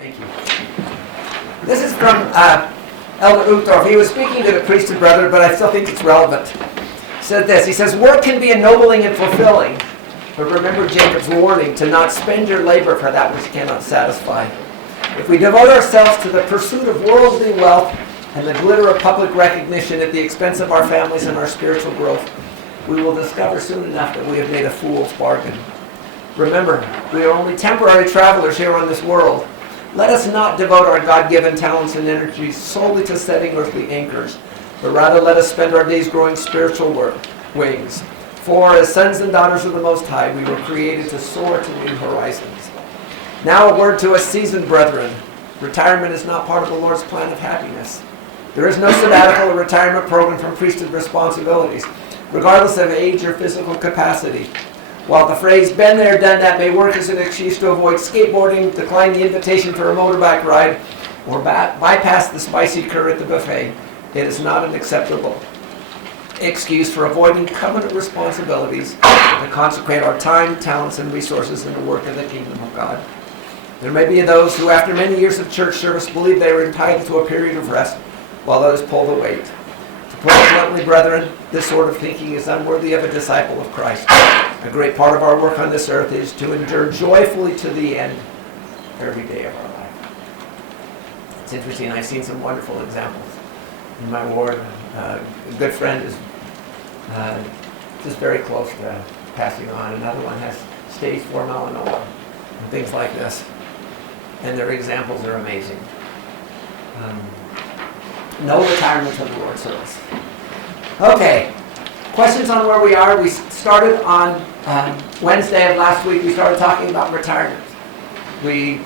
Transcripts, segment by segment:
Thank you. This is from Elder Uchtdorf. He was speaking to the priesthood brother, but I still think it's relevant. He said this. He says, work can be ennobling and fulfilling, but remember Jacob's warning to not spend your labor for that which cannot satisfy. If we devote ourselves to the pursuit of worldly wealth and the glitter of public recognition at the expense of our families and our spiritual growth, we will discover soon enough that we have made a fool's bargain. Remember, we are only temporary travelers here on this world. Let us not devote our God-given talents and energies solely to setting earthly anchors, but rather let us spend our days growing spiritual wings. For as sons and daughters of the Most High, we were created to soar to new horizons. Now a word to us seasoned brethren. Retirement is not part of the Lord's plan of happiness. There is no sabbatical or retirement program from priesthood responsibilities, regardless of age or physical capacity. While the phrase, been there, done that, may work as an excuse to avoid skateboarding, decline the invitation for a motorbike ride, or bypass the spicy curry at the buffet, it is not an acceptable excuse for avoiding covenant responsibilities to consecrate our time, talents, and resources in the work of the kingdom of God. There may be those who, after many years of church service, believe they are entitled to a period of rest, while others pull the weight. To put it bluntly, brethren, this sort of thinking is unworthy of a disciple of Christ. A great part of our work on this earth is to endure joyfully to the end every day of our life. It's interesting, I've seen some wonderful examples in my ward. A good friend is just very close to passing on. Another one has stage 4 melanoma and things like this. And their examples are amazing. No retirement of the Lord's service. Okay, questions on where we are. We started on Wednesday of last week. We started talking about retirement. We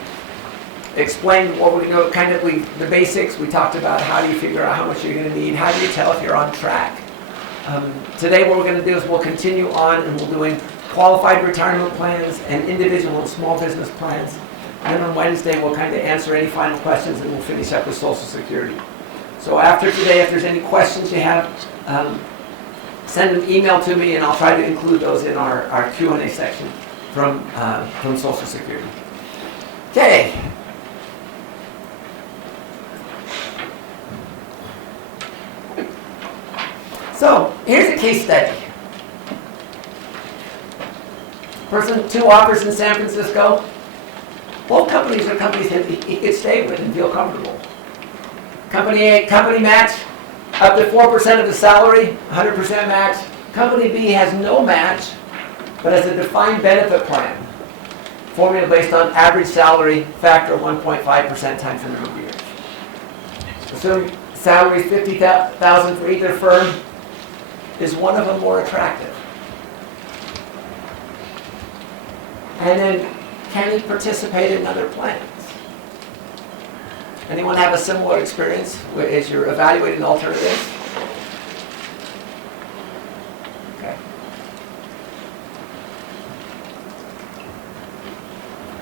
explained what we know, the basics. We talked about how do you figure out how much you're going to need. How do you tell if you're on track? Today what we're going to do is we'll continue on and we're doing qualified retirement plans and individual and small business plans. And on Wednesday we'll kind of answer any final questions and we'll finish up with Social Security. So after today, if there's any questions you have, send an email to me and I'll try to include those in our Q&A section from Social Security. Okay. So here's a case study. Person, 2 offers in San Francisco. Both companies are companies that he could stay with and feel comfortable. Company A, company match, up to 4% of the salary, 100% match. Company B has no match, but has a defined benefit plan. Formula based on average salary, factor 1.5% times the number of years. Assume salary is $50,000 for either firm. Is one of them more attractive? And then, can he participate in other plans? Anyone have a similar experience as you're evaluating alternatives? Okay.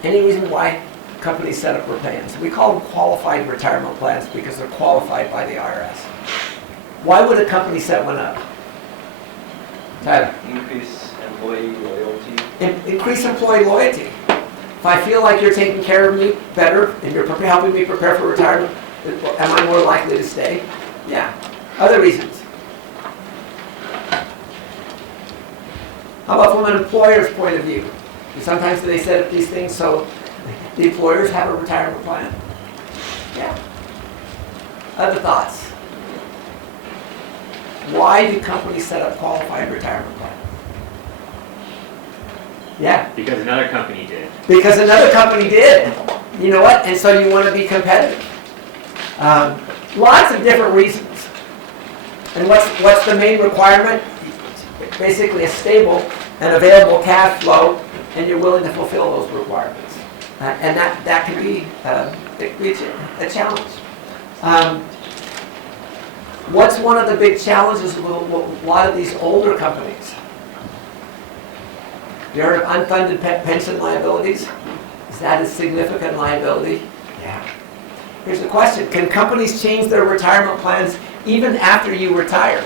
Any reason why companies set up plans? We call them qualified retirement plans because they're qualified by the IRAs. Why would a company set one up? Tyler? Increase employee loyalty. Increase employee loyalty. If I feel like you're taking care of me better and you're helping me prepare for retirement, am I more likely to stay? Yeah. Other reasons. How about from an employer's point of view? Sometimes they set up these things so the employers have a retirement plan. Yeah. Other thoughts? Why do companies set up qualified retirement plans? Yeah. Because another company did. Because another company did. You know what? And so you want to be competitive. Lots of different reasons. And what's the main requirement? Basically a stable and available cash flow, and you're willing to fulfill those requirements. And that can be a challenge. What's one of the big challenges with a lot of these older companies? You heard of unfunded pension liabilities? Is that a significant liability? Yeah. Here's the question. Can companies change their retirement plans even after you retire?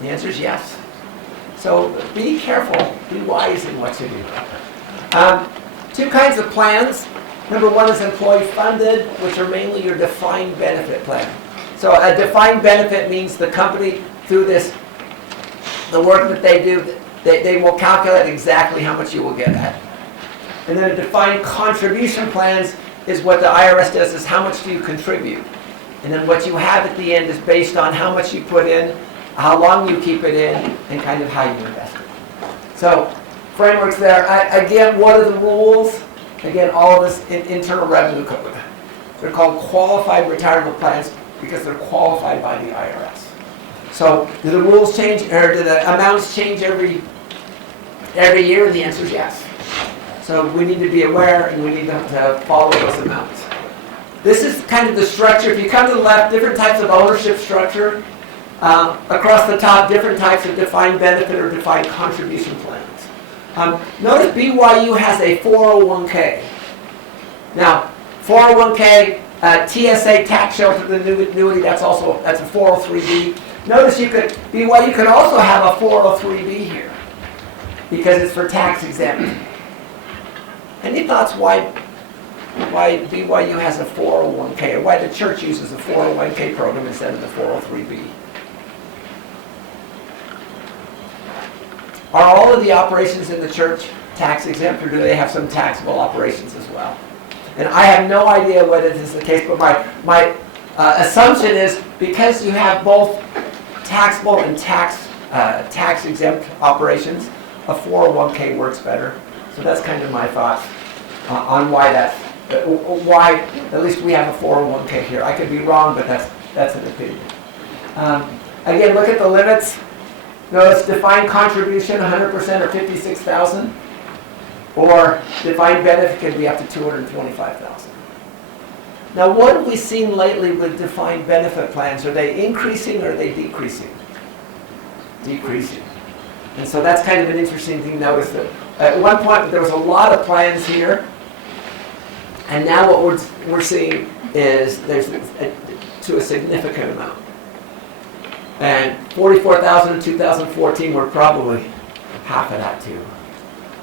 The answer is yes. So be careful. Be wise in what you do. Two kinds of plans. Number one is employee funded, which are mainly your defined benefit plan. So a defined benefit means the company, through the work that they do, they will calculate exactly how much you will get at. And then a defined contribution plans is what the IRS does, is how much do you contribute. And then what you have at the end is based on how much you put in, how long you keep it in, and kind of how you invest it. So frameworks there. Again, what are the rules? Again, all of this in Internal Revenue Code. They're called qualified retirement plans because they're qualified by the IRS. So do the rules change, or do the amounts change every year? The answer is yes. So we need to be aware, and we need to follow those amounts. This is kind of the structure. If you come to the left, different types of ownership structure. Across the top, different types of defined benefit or defined contribution plans. Notice BYU has a 401k. Now, 401k, TSA tax sheltered annuity, that's a 403b. Notice BYU could also have a 403b here because it's for tax exempt. Any thoughts why BYU has a 401k, or why the church uses a 401k program instead of the 403b? Are all of the operations in the church tax exempt, or do they have some taxable operations as well? And I have no idea whether this is the case, but my assumption is because you have both taxable and tax exempt operations, a 401k works better. So that's kind of my thoughts on why at least we have a 401k here. I could be wrong, but that's an opinion. Again, look at the limits. Notice defined contribution, 100% or 56,000, or defined benefit can be up to 225,000. Now, what have we seen lately with defined benefit plans? Are they increasing or are they decreasing? Decreasing. And so that's kind of an interesting thing to notice that at one point there was a lot of plans here, and now what we're seeing is there's to a significant amount. And 44,000 in 2014 were probably half of that too.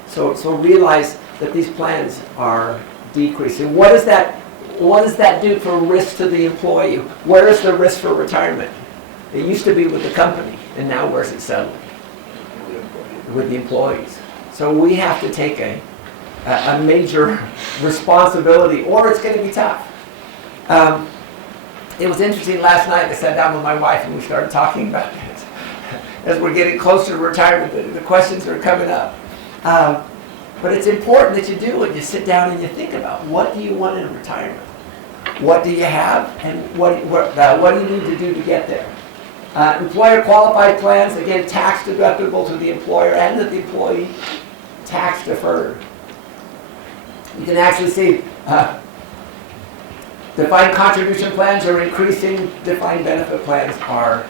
So realize that these plans are decreasing. What does that do for risk to the employee? Where is the risk for retirement? It used to be with the company, and now where's it settled? With the employees. So we have to take a major responsibility, or it's going to be tough. It was interesting last night. I sat down with my wife and we started talking about this. As we're getting closer to retirement, the questions are coming up. But it's important that you do it. You sit down and you think about, what do you want in retirement? What do you have, and what do you need to do to get there? Employer qualified plans, again, tax deductible to the employer and to the employee, tax deferred. You can actually see defined contribution plans are increasing, defined benefit plans are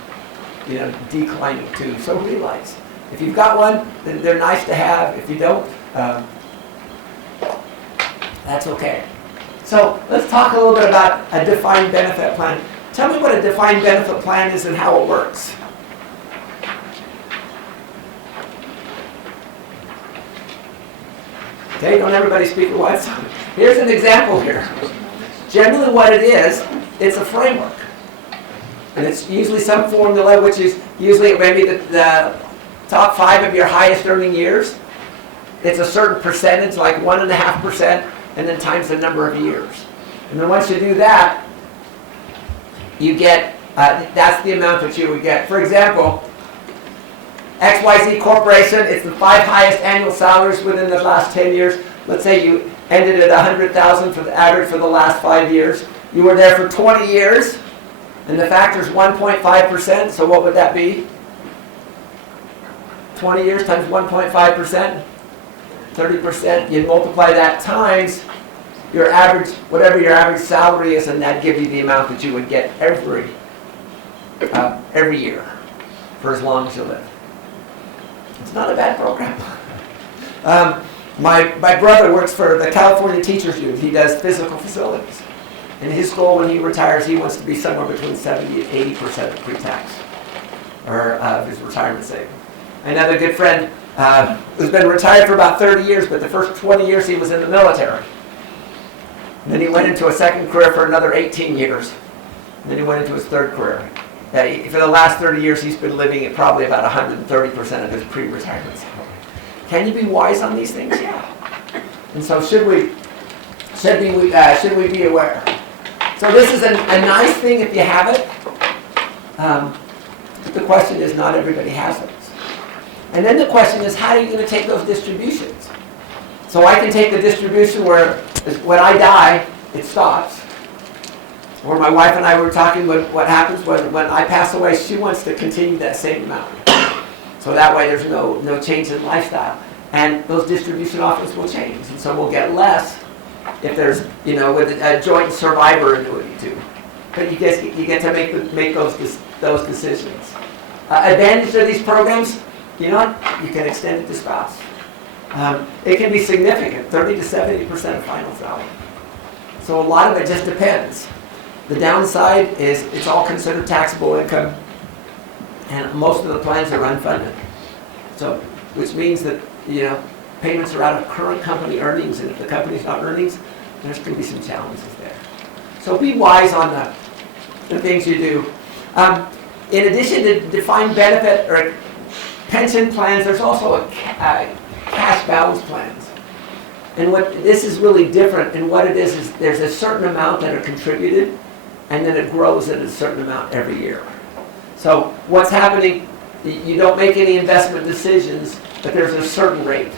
declining too. So realize, if you've got one, then they're nice to have. If you don't, that's okay. So let's talk a little bit about a defined benefit plan. Tell me what a defined benefit plan is and how it works. Okay, don't everybody speak at once. Here's an example here. Generally what it is, it's a framework. And it's usually some formula, which is usually maybe the top 5 of your highest earning years. It's a certain percentage, like 1.5%, and then times the number of years. And then once you do that, you get, that's the amount that you would get. For example, XYZ Corporation, it's the 5 highest annual salaries within the last 10 years. Let's say you ended at $100,000 for the average for the last 5 years. You were there for 20 years, and the factor is 1.5%, so what would that be? 20 years times 1.5%, 30%. You multiply that times your average, whatever your average salary is, and that gives you the amount that you would get every year for as long as you live. It's not a bad program. My brother works for the California Teachers Union. He does physical facilities. And his goal when he retires, he wants to be somewhere between 70 and 80% of pre-tax, or of his retirement savings. Another good friend who's been retired for about 30 years, but the first 20 years he was in the military. And then he went into a second career for another 18 years. And then he went into his third career. For the last 30 years, he's been living at probably about 130% of his pre-retirement salary. Can you be wise on these things? Yeah. And so should we be aware? So this is a nice thing if you have it. But the question is, not everybody has those. And then the question is, how are you going to take those distributions? So I can take the distribution where when I die, it stops. Or my wife and I were talking what happens when I pass away, she wants to continue that same amount. So that way there's no change in lifestyle. And those distribution offers will change. And so we'll get less if there's, with a joint survivor annuity too. But you get to make those decisions. Advantage of these programs, you can extend it to spouse. It can be significant, 30 to 70% of final salary. So a lot of it just depends. The downside is it's all considered taxable income, and most of the plans are unfunded. So, which means that payments are out of current company earnings, and if the company's not earnings, there's going to be some challenges there. So be wise on the things you do. In addition to defined benefit or pension plans, there's also a cash balance plans. And this is really different, and what it is there's a certain amount that are contributed, and then it grows at a certain amount every year. So what's happening, you don't make any investment decisions, but there's a certain rate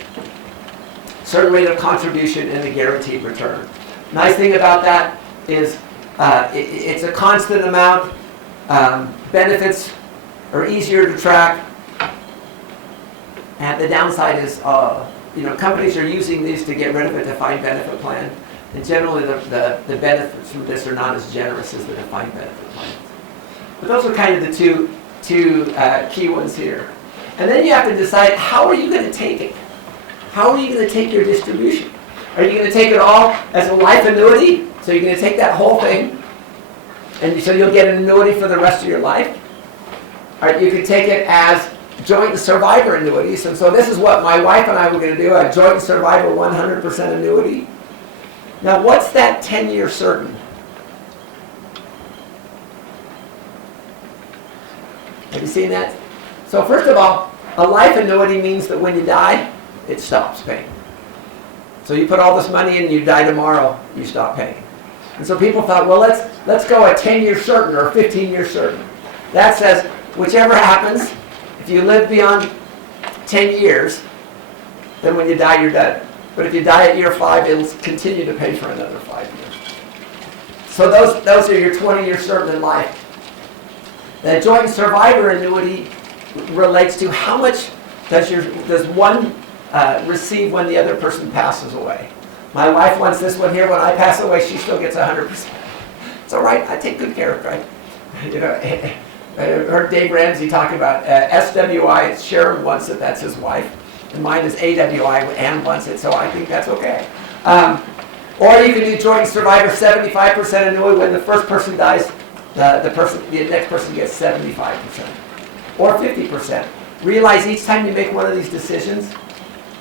of contribution and a guaranteed return. Nice thing about that is it's a constant amount. Benefits are easier to track. And the downside is, companies are using these to get rid of a defined benefit plan. And generally the benefits from this are not as generous as the defined benefit plans. But those are kind of the two key ones here. And then you have to decide, how are you going to take it? How are you going to take your distribution? Are you going to take it all as a life annuity? So you're going to take that whole thing, and so you'll get an annuity for the rest of your life? Or you could take it as joint survivor annuities. And so this is what my wife and I were going to do, a joint survivor 100% annuity. Now what's that 10-year certain? Have you seen that? So first of all, a life annuity means that when you die, it stops paying. So you put all this money in and you die tomorrow, you stop paying. And so people thought, well, let's go a 10-year certain or a 15-year certain. That says, whichever happens, if you live beyond 10 years, then when you die, you're dead. But if you die at year 5, it'll continue to pay for another 5 years. So those are your 20-year certain in life. The joint survivor annuity relates to how much does one receive when the other person passes away. My wife wants this one here. When I pass away, she still gets 100%. It's all right. I take good care of it, right? Heard Dave Ramsey talk about SWI. Sharon wants it. That's his wife. And mine is AWI. Ann wants it. So I think that's okay. Or you can do joint survivor 75% annuity. When the first person dies, the next person gets 75%. Or 50%. Realize each time you make one of these decisions,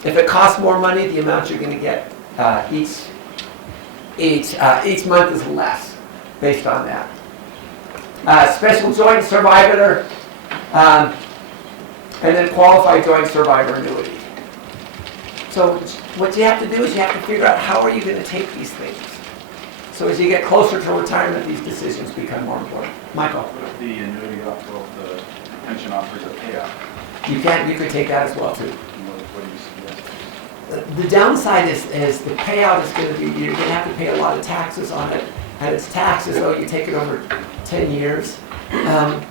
if it costs more money, the amount you're going to get each month is less based on that. Special joint survivor, and then qualified joint survivor annuity. So what you have to do is you have to figure out how are you going to take these things. So as you get closer to retirement, these decisions become more important. Michael? What if the annuity offer of the pension offers a payout? You could take that as well too. What do you suggest? The downside is the payout is going to be, you're going to have to pay a lot of taxes on it, and it's taxed as though you take it over 10 years. A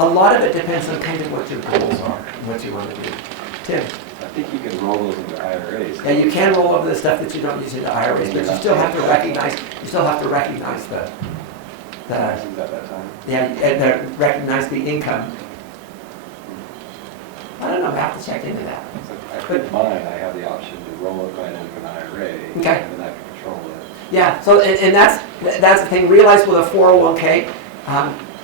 lot of it depends on kind of what your goals are, what you want to do. Tim? I think you can roll those into IRAs. Yeah, you can roll over the stuff that you don't use into IRAs, but you still have to recognize the Taxes at that time. and recognize the income. I don't know, I have to check into that. So I think mine, I have the option to roll it right into an IRA. Okay. And then I can control it. Yeah, so and that's the thing. Realize with a 401k,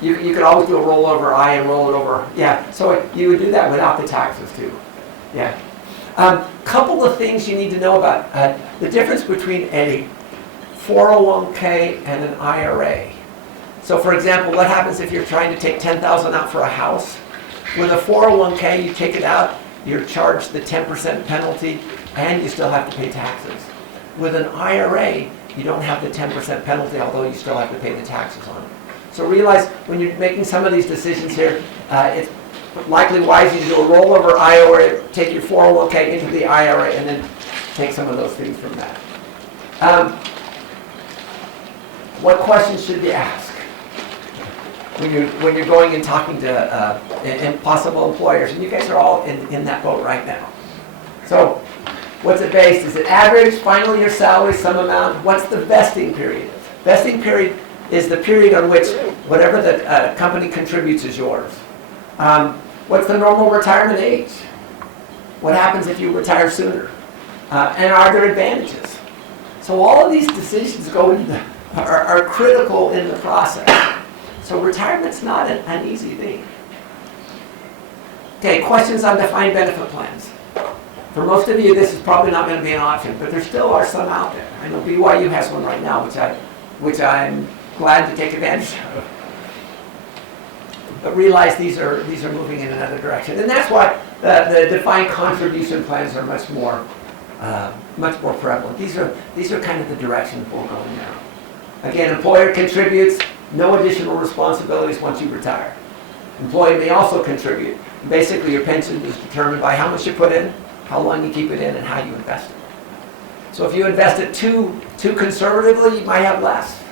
You could always do a rollover I and roll it over. Yeah, so you would do that without the taxes too. Yeah. Couple of things you need to know about the difference between a 401k and an IRA. So for example, what happens if you're trying to take $10,000 out for a house? With a 401k, you take it out, you're charged the 10% penalty, and you still have to pay taxes. With an IRA, you don't have the 10% penalty, although you still have to pay the taxes on it. So realize when you're making some of these decisions here, it's likely wise you to do a rollover IRA, take your 401k into the IRA, and then take some of those things from that. What questions should you ask when you're going and talking to possible employers? And you guys are all in that boat right now. So what's it based? Is it average, final year salary, some amount? What's the vesting period? Vesting period is the period on which whatever the company contributes is yours. What's the normal retirement age? What happens if you retire sooner? And are there advantages? So all of these decisions are critical in the process. So retirement's not an easy thing. Okay, questions on defined benefit plans. For most of you, this is probably not going to be an option, but there still are some out there. I know BYU has one right now, which I'm glad to take advantage of. But realize these are moving in another direction, and that's why the defined contribution plans are much more prevalent. These are kind of the direction that we're going now. Again, employer contributes, no additional responsibilities once you retire. Employee may also contribute. Basically, your pension is determined by how much you put in, how long you keep it in, and how you invest it. So if you invest it too conservatively, you might have less.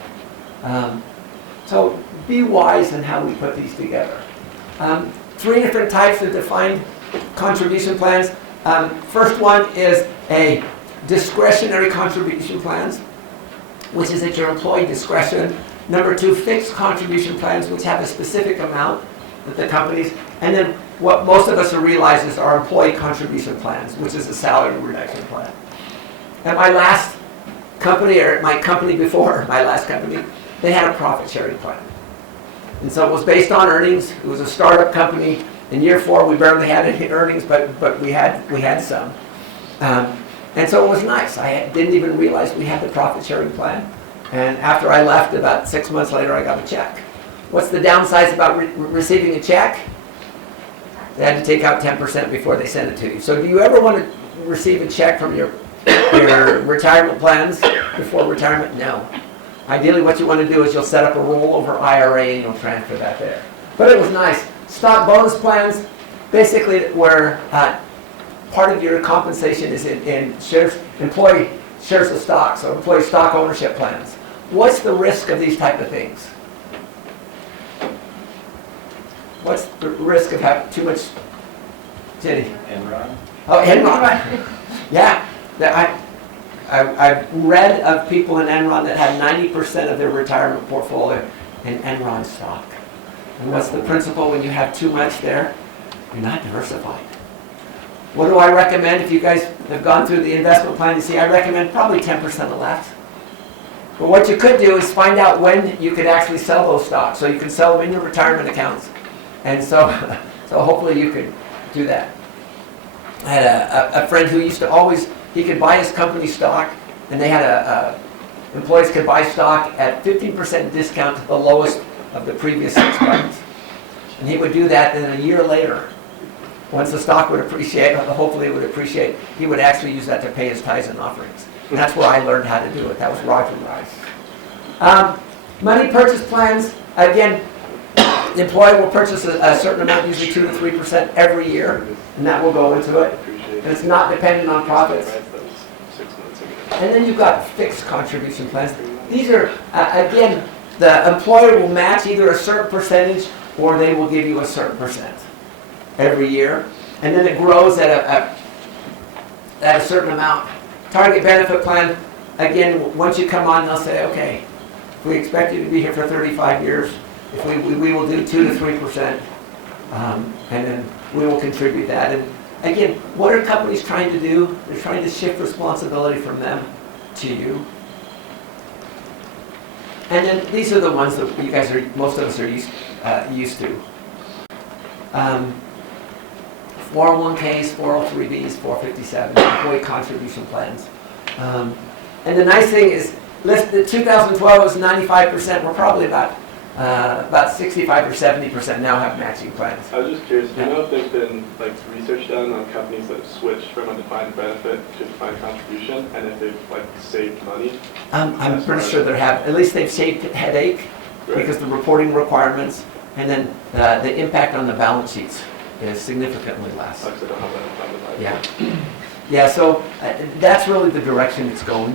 So be wise in how we put these together. 3 different types of defined contribution plans. First one is a discretionary contribution plans, which is at your employee discretion. Number 2, fixed contribution plans, which have a specific amount that the companies, and then what most of us are realizing is our employee contribution plans, which is a salary reduction plan. At my last company, or my company before my last company, they had a profit sharing plan. And so it was based on earnings. It was a startup company. In year 4, we barely had any earnings, but we had some. And so it was nice. I didn't even realize we had the profit sharing plan. And after I left, about 6 months later, I got a check. What's the downsides about receiving a check? They had to take out 10% before they send it to you. So do you ever want to receive a check from your retirement plans before retirement? No. Ideally, what you want to do is you'll set up a rollover IRA and you'll transfer that there. But it was nice. Stock bonus plans, basically where part of your compensation is in shares, employee shares of stock, so employee stock ownership plans. What's the risk of these type of things? What's the risk of having too much, Jenny? Enron? Oh, Enron. Yeah. I've read of people in Enron that had 90% of their retirement portfolio in Enron stock. And what's the principle when you have too much there? You're not diversified. What do I recommend if you guys have gone through the investment plan? You see, I recommend probably 10% or less. But what you could do is find out when you could actually sell those stocks. So you can sell them in your retirement accounts. And so hopefully you could do that. I had a friend who used to always, he could buy his company stock, and they had employees could buy stock at 15% discount to the lowest of the previous 6 months. And he would do that, and then a year later, once the stock would appreciate, hopefully it would appreciate, he would actually use that to pay his tithes and offerings. And that's where I learned how to do it. That was Roger Rice. Money purchase plans, again, the employee will purchase a certain amount, usually 2 to 3% every year, and that will go into it. And it's not dependent on profits. And then you've got fixed contribution plans. These are, again, the employer will match either a certain percentage or they will give you a certain percent every year. And then it grows at a certain amount. Target benefit plan, again, once you come on, they'll say, okay, if we expect you to be here for 35 years, if we will do 2 to 3%, and then we will contribute that. And again, what are companies trying to do? They're trying to shift responsibility from them to you. And then these are the ones that you guys most of us are used to. 401ks, 403bs, 457, employee contribution plans. And the nice thing is, the 2012 was 95%. We're probably about 65 or 70% now have matching plans. I was just curious, do you know if there's been like research done on companies that have switched from a defined benefit to defined contribution, and if they've like saved money? I'm pretty sure there have. At least they've saved headache because the reporting requirements and then the impact on the balance sheets is significantly less. Like I don't have that in front of me. Yeah. Yeah, so that's really the direction it's going.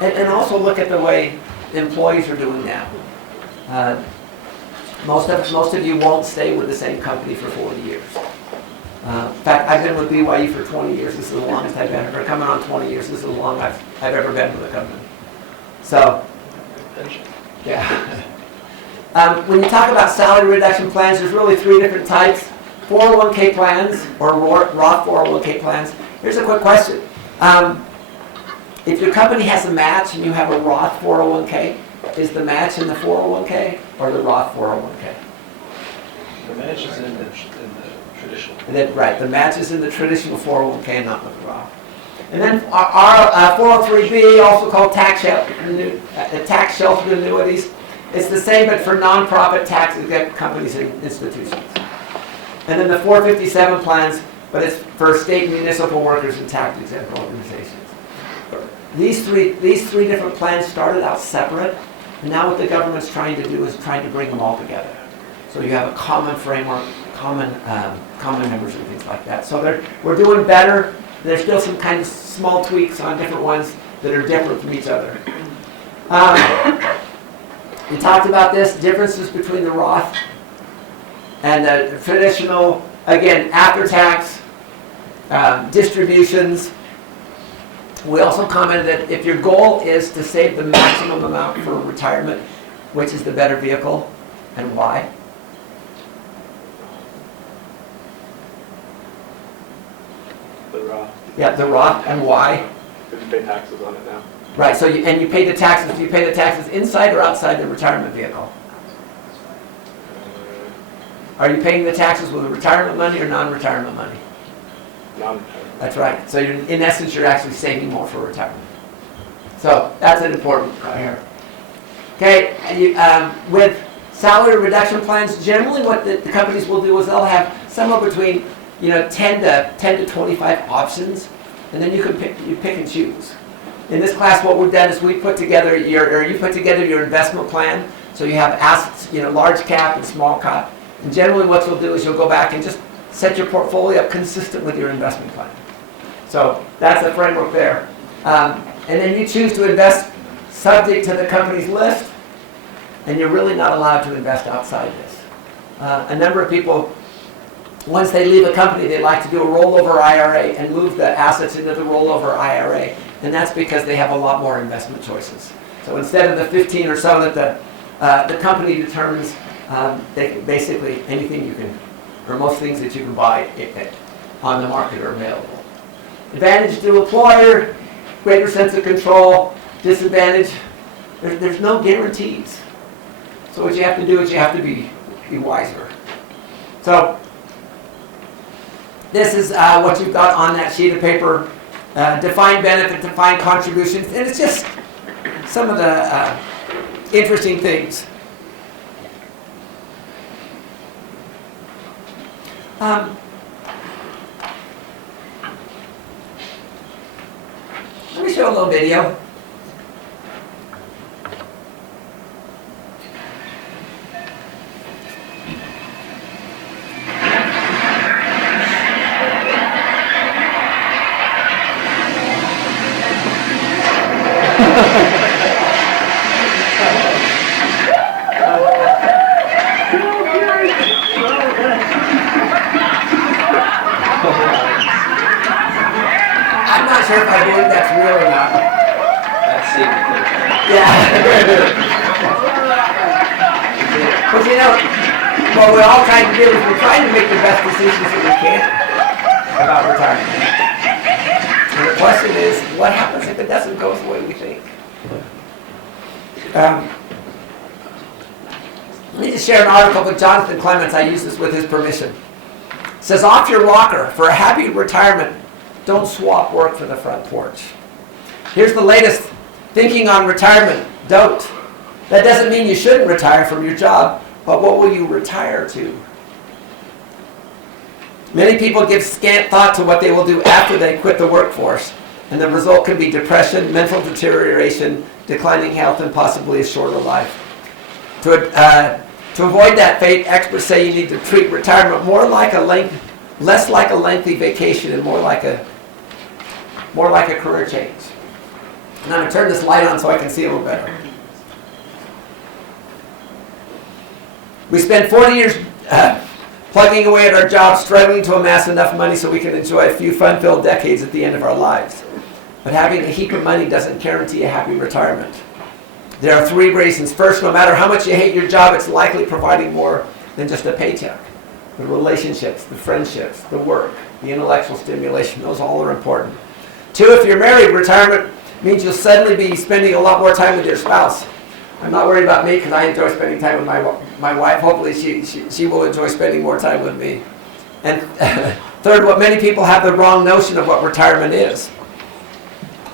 And also look at the way employees are doing now. Most of you won't stay with the same company for 40 years. In fact, I've been with BYU for 20 years. This is the longest I've been. We're coming on 20 years. This is the longest I've ever been with a company. So, yeah. When you talk about salary reduction plans, there's really three different types. 401k plans or Roth 401k plans. Here's a quick question. If your company has a match and you have a Roth 401k, is the match in the 401k or the Roth 401k? The match is in the traditional. Right, the match is in the traditional 401k and not with the Roth. And then our 403b, also called tax sheltered annuities, it's the same but for nonprofit tax-exempt companies and institutions. And then the 457 plans, but it's for state and municipal workers and tax-exempt organizations. These three different plans started out separate, and now what the government's trying to do is trying to bring them all together. So you have a common framework, common members and things like that. So we're doing better. There's still some kind of small tweaks on different ones that are different from each other. We talked about this, differences between the Roth and the traditional, again, after-tax distributions. We also commented that if your goal is to save the maximum amount for retirement, which is the better vehicle, and why? The Roth. Yeah, the Roth, and why? Because you pay taxes on it now. Right, so you pay the taxes. Do you pay the taxes inside or outside the retirement vehicle? Are you paying the taxes with retirement money or non-retirement money? Non-retirement. That's right. So in essence, you're actually saving more for retirement. So that's an important here. Okay, with salary reduction plans, generally what the companies will do is they'll have somewhere between 10 to 25 options, and then you pick and choose. In this class, what we've done is you put together your investment plan. So you have assets, large cap and small cap. And generally what you'll do is you'll go back and just set your portfolio up consistent with your investment plan. So that's the framework there. And then you choose to invest subject to the company's list, and you're really not allowed to invest outside this. A number of people, once they leave a company, they like to do a rollover IRA and move the assets into the rollover IRA. And that's because they have a lot more investment choices. So instead of the 15 or so that the company determines, basically anything you can, or most things that you can buy on the market are available. Advantage to employer, greater sense of control. Disadvantage, there's no guarantees. So what you have to do is you have to be wiser. So this is what you've got on that sheet of paper. Defined benefit, defined contributions, and it's just some of the interesting things. Let me show a little video. I'm not sure if I believe that's real or not. That's it. Yeah. But what we're all trying to do is we're trying to make the best decisions that we can about retirement. And the question is, what happens if it doesn't go the way we think? Let me just share an article with Jonathan Clements. I use this with his permission. It says, off your rocker. For a happy retirement, don't swap work for the front porch. Here's the latest thinking on retirement. Don't. That doesn't mean you shouldn't retire from your job, but what will you retire to? Many people give scant thought to what they will do after they quit the workforce, and the result can be depression, mental deterioration, declining health, and possibly a shorter life. To avoid that fate, experts say you need to treat retirement less like a lengthy vacation and more like a career change. And I'm going to turn this light on so I can see a little better. We spend 40 years plugging away at our jobs, struggling to amass enough money so we can enjoy a few fun-filled decades at the end of our lives. But having a heap of money doesn't guarantee a happy retirement. There are 3 reasons. First, no matter how much you hate your job, it's likely providing more than just a paycheck. The relationships, the friendships, the work, the intellectual stimulation, those all are important. 2, if you're married, retirement means you'll suddenly be spending a lot more time with your spouse. I'm not worried about me because I enjoy spending time with my wife. Hopefully she will enjoy spending more time with me. And third, what many people have the wrong notion of what retirement is.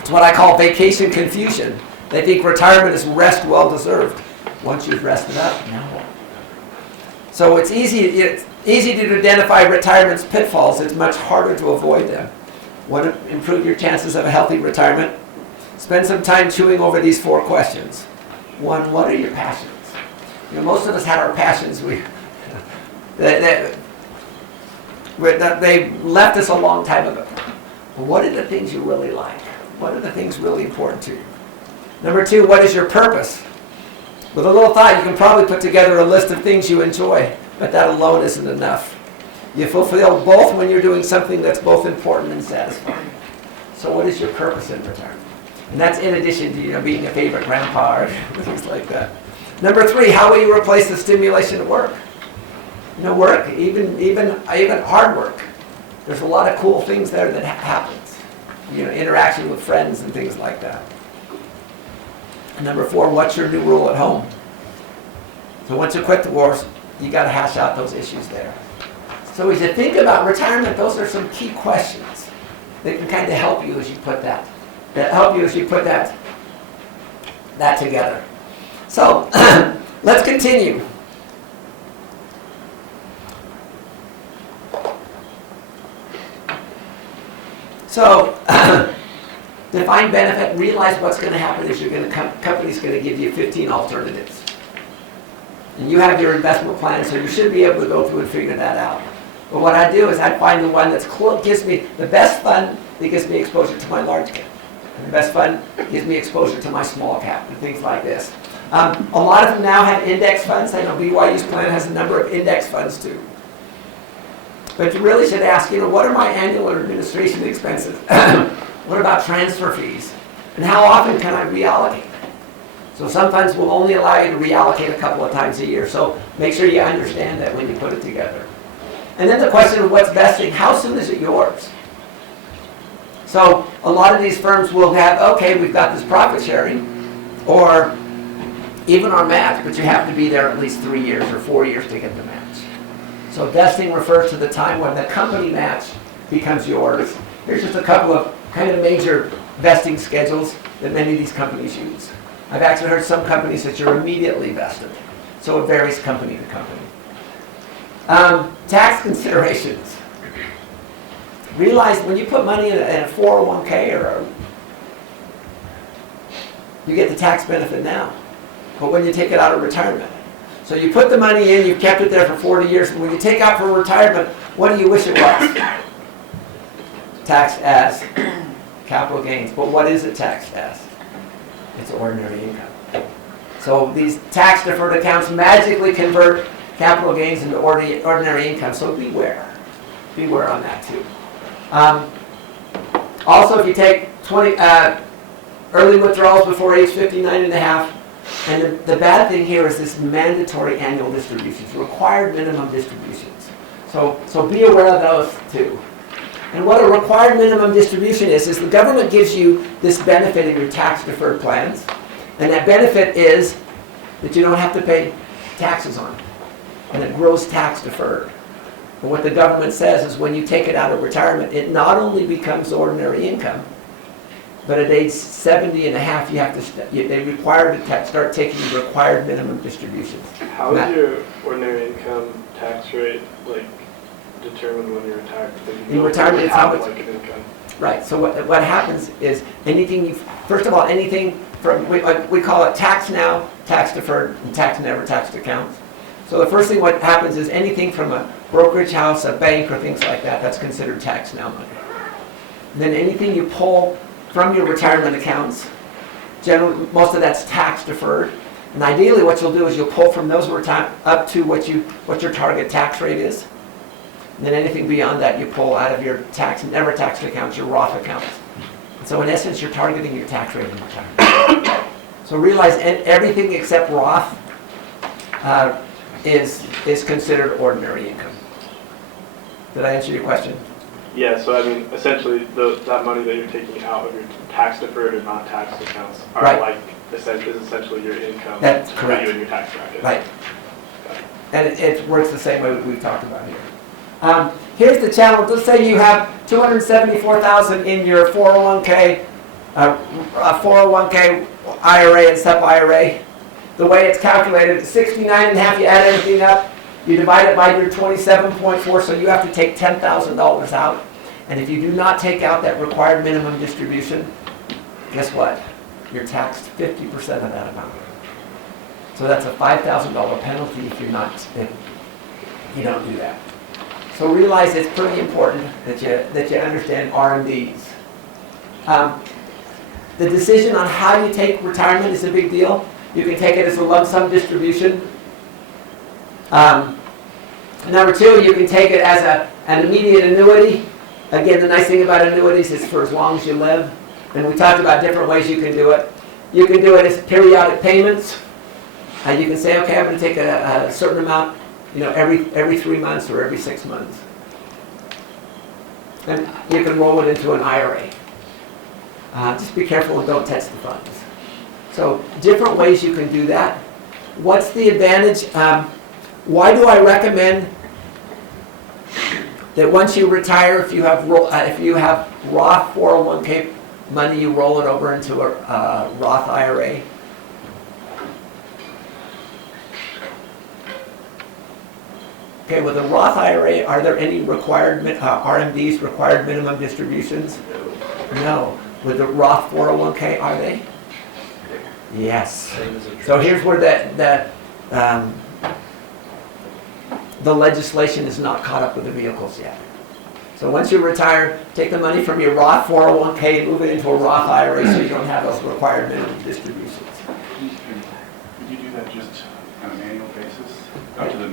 It's what I call vacation confusion. They think retirement is rest well deserved. Once you've rested up, no. So it's easy to identify retirement's pitfalls. It's much harder to avoid them. Want to improve your chances of a healthy retirement? Spend some time chewing over these 4 questions. 1, what are your passions? Most of us had our passions. They left us a long time ago. But what are the things you really like? What are the things really important to you? Number 2, what is your purpose? With a little thought, you can probably put together a list of things you enjoy, but that alone isn't enough. You fulfill both when you're doing something that's both important and satisfying. So what is your purpose in retirement? And that's in addition to being a favorite grandpa or things like that. Number 3, how will you replace the stimulation of work? Work, even hard work. There's a lot of cool things there that happens. Interaction with friends and things like that. And number 4, what's your new role at home? So once you quit the wars, you got to hash out those issues there. So as you think about retirement, those are some key questions that can kind of help you as you put that together. So let's continue. So define benefit. Realize what's going to happen is company's going to give you 15 alternatives, and you have your investment plan, so you should be able to go through and figure that out. But what I do is I find the one that's gives me the best fund that gives me exposure to my large cap. The best fund gives me exposure to my small cap and things like this. A lot of them now have index funds. I know BYU's plan has a number of index funds too. But you really should ask, what are my annual administration expenses? What about transfer fees? And how often can I reallocate? So some funds will only allow you to reallocate a couple of times a year. So make sure you understand that when you put it together. And then the question of what's vesting, how soon is it yours? So a lot of these firms will have, okay, we've got this profit sharing, or even our match, but you have to be there at least 3 years or 4 years to get the match. So vesting refers to the time when the company match becomes yours. Here's just a couple of kind of major vesting schedules that many of these companies use. I've actually heard some companies that you're immediately vested. So it varies company to company. Tax considerations. Realize when you put money in a 401k you get the tax benefit now. But when you take it out of retirement. So you put the money in, you've kept it there for 40 years, and when you take out for retirement, what do you wish it was? Taxed as capital gains. But what is it taxed as? It's ordinary income. So these tax deferred accounts magically convert capital gains into ordinary income. So beware. Beware on that too. Also, if you take early withdrawals before age 59 and a half, and the bad thing here is this mandatory annual distributions, required minimum distributions. So be aware of those too. And what a required minimum distribution is the government gives you this benefit in your tax deferred plans, and that benefit is that you don't have to pay taxes on it. and it grows tax deferred. But what the government says is when you take it out of retirement, it not only becomes ordinary income, but at age 70 and a half, you have to, they require to start taking the required minimum distributions. How is your ordinary income tax rate like determined when you're retired? Because you In retirement, it's how have much- like an income. Right, so what happens is anything you, first of all, anything from, we call it tax now, tax deferred, and tax never taxed accounts. So the first thing what happens is anything from a brokerage house, a bank, or things like that, that's considered tax now money. Then anything you pull from your retirement accounts, generally, most of that's tax deferred. And ideally what you'll do is you'll pull from those up to what your target tax rate is. And then anything beyond that you pull out of your tax never taxed accounts, your Roth accounts. And so in essence, you're targeting your tax rate in retirement. So realize everything except Roth is considered ordinary income. Did I answer your question? Yeah, so I mean, essentially, that money that you're taking out of your tax deferred and not taxed accounts are Right. like, is essentially your income. That's to correct. put you in your tax bracket. Right. And it works the same way we've talked about here. Here's the challenge. Let's say you have $274,000 in your 401k, 401k IRA and SEP IRA. The way it's calculated, it's 69.5. You add everything up, you divide it by your 27.4, so you have to take $10,000 out. And if you do not take out that required minimum distribution, guess what? You're taxed 50% of that amount. So that's a $5,000 penalty if you don't do that. So realize it's pretty important that you understand RMDs. The decision on how you take retirement is a big deal. You can take it as a lump sum distribution. Number two, you can take it as an immediate annuity. Again, the nice thing about annuities is for as long as you live. And we talked about different ways you can do it. You can do it as periodic payments. You can say, okay, I'm going to take a certain amount, every 3 months or every 6 months. And you can roll it into an IRA. Just be careful and don't touch the funds. So different ways you can do that. What's the advantage? Why do I recommend that once you retire, if you have Roth 401k money, you roll it over into a Roth IRA? Okay, with the Roth IRA, are there any required RMDs, required minimum distributions? No. With the Roth 401k, are they? Yes. So here's where the legislation is not caught up with the vehicles yet. So once you retire, take the money from your Roth 401k and move it into a Roth IRA so you don't have those required minimum distributions. Could you do that just on an annual basis, up to the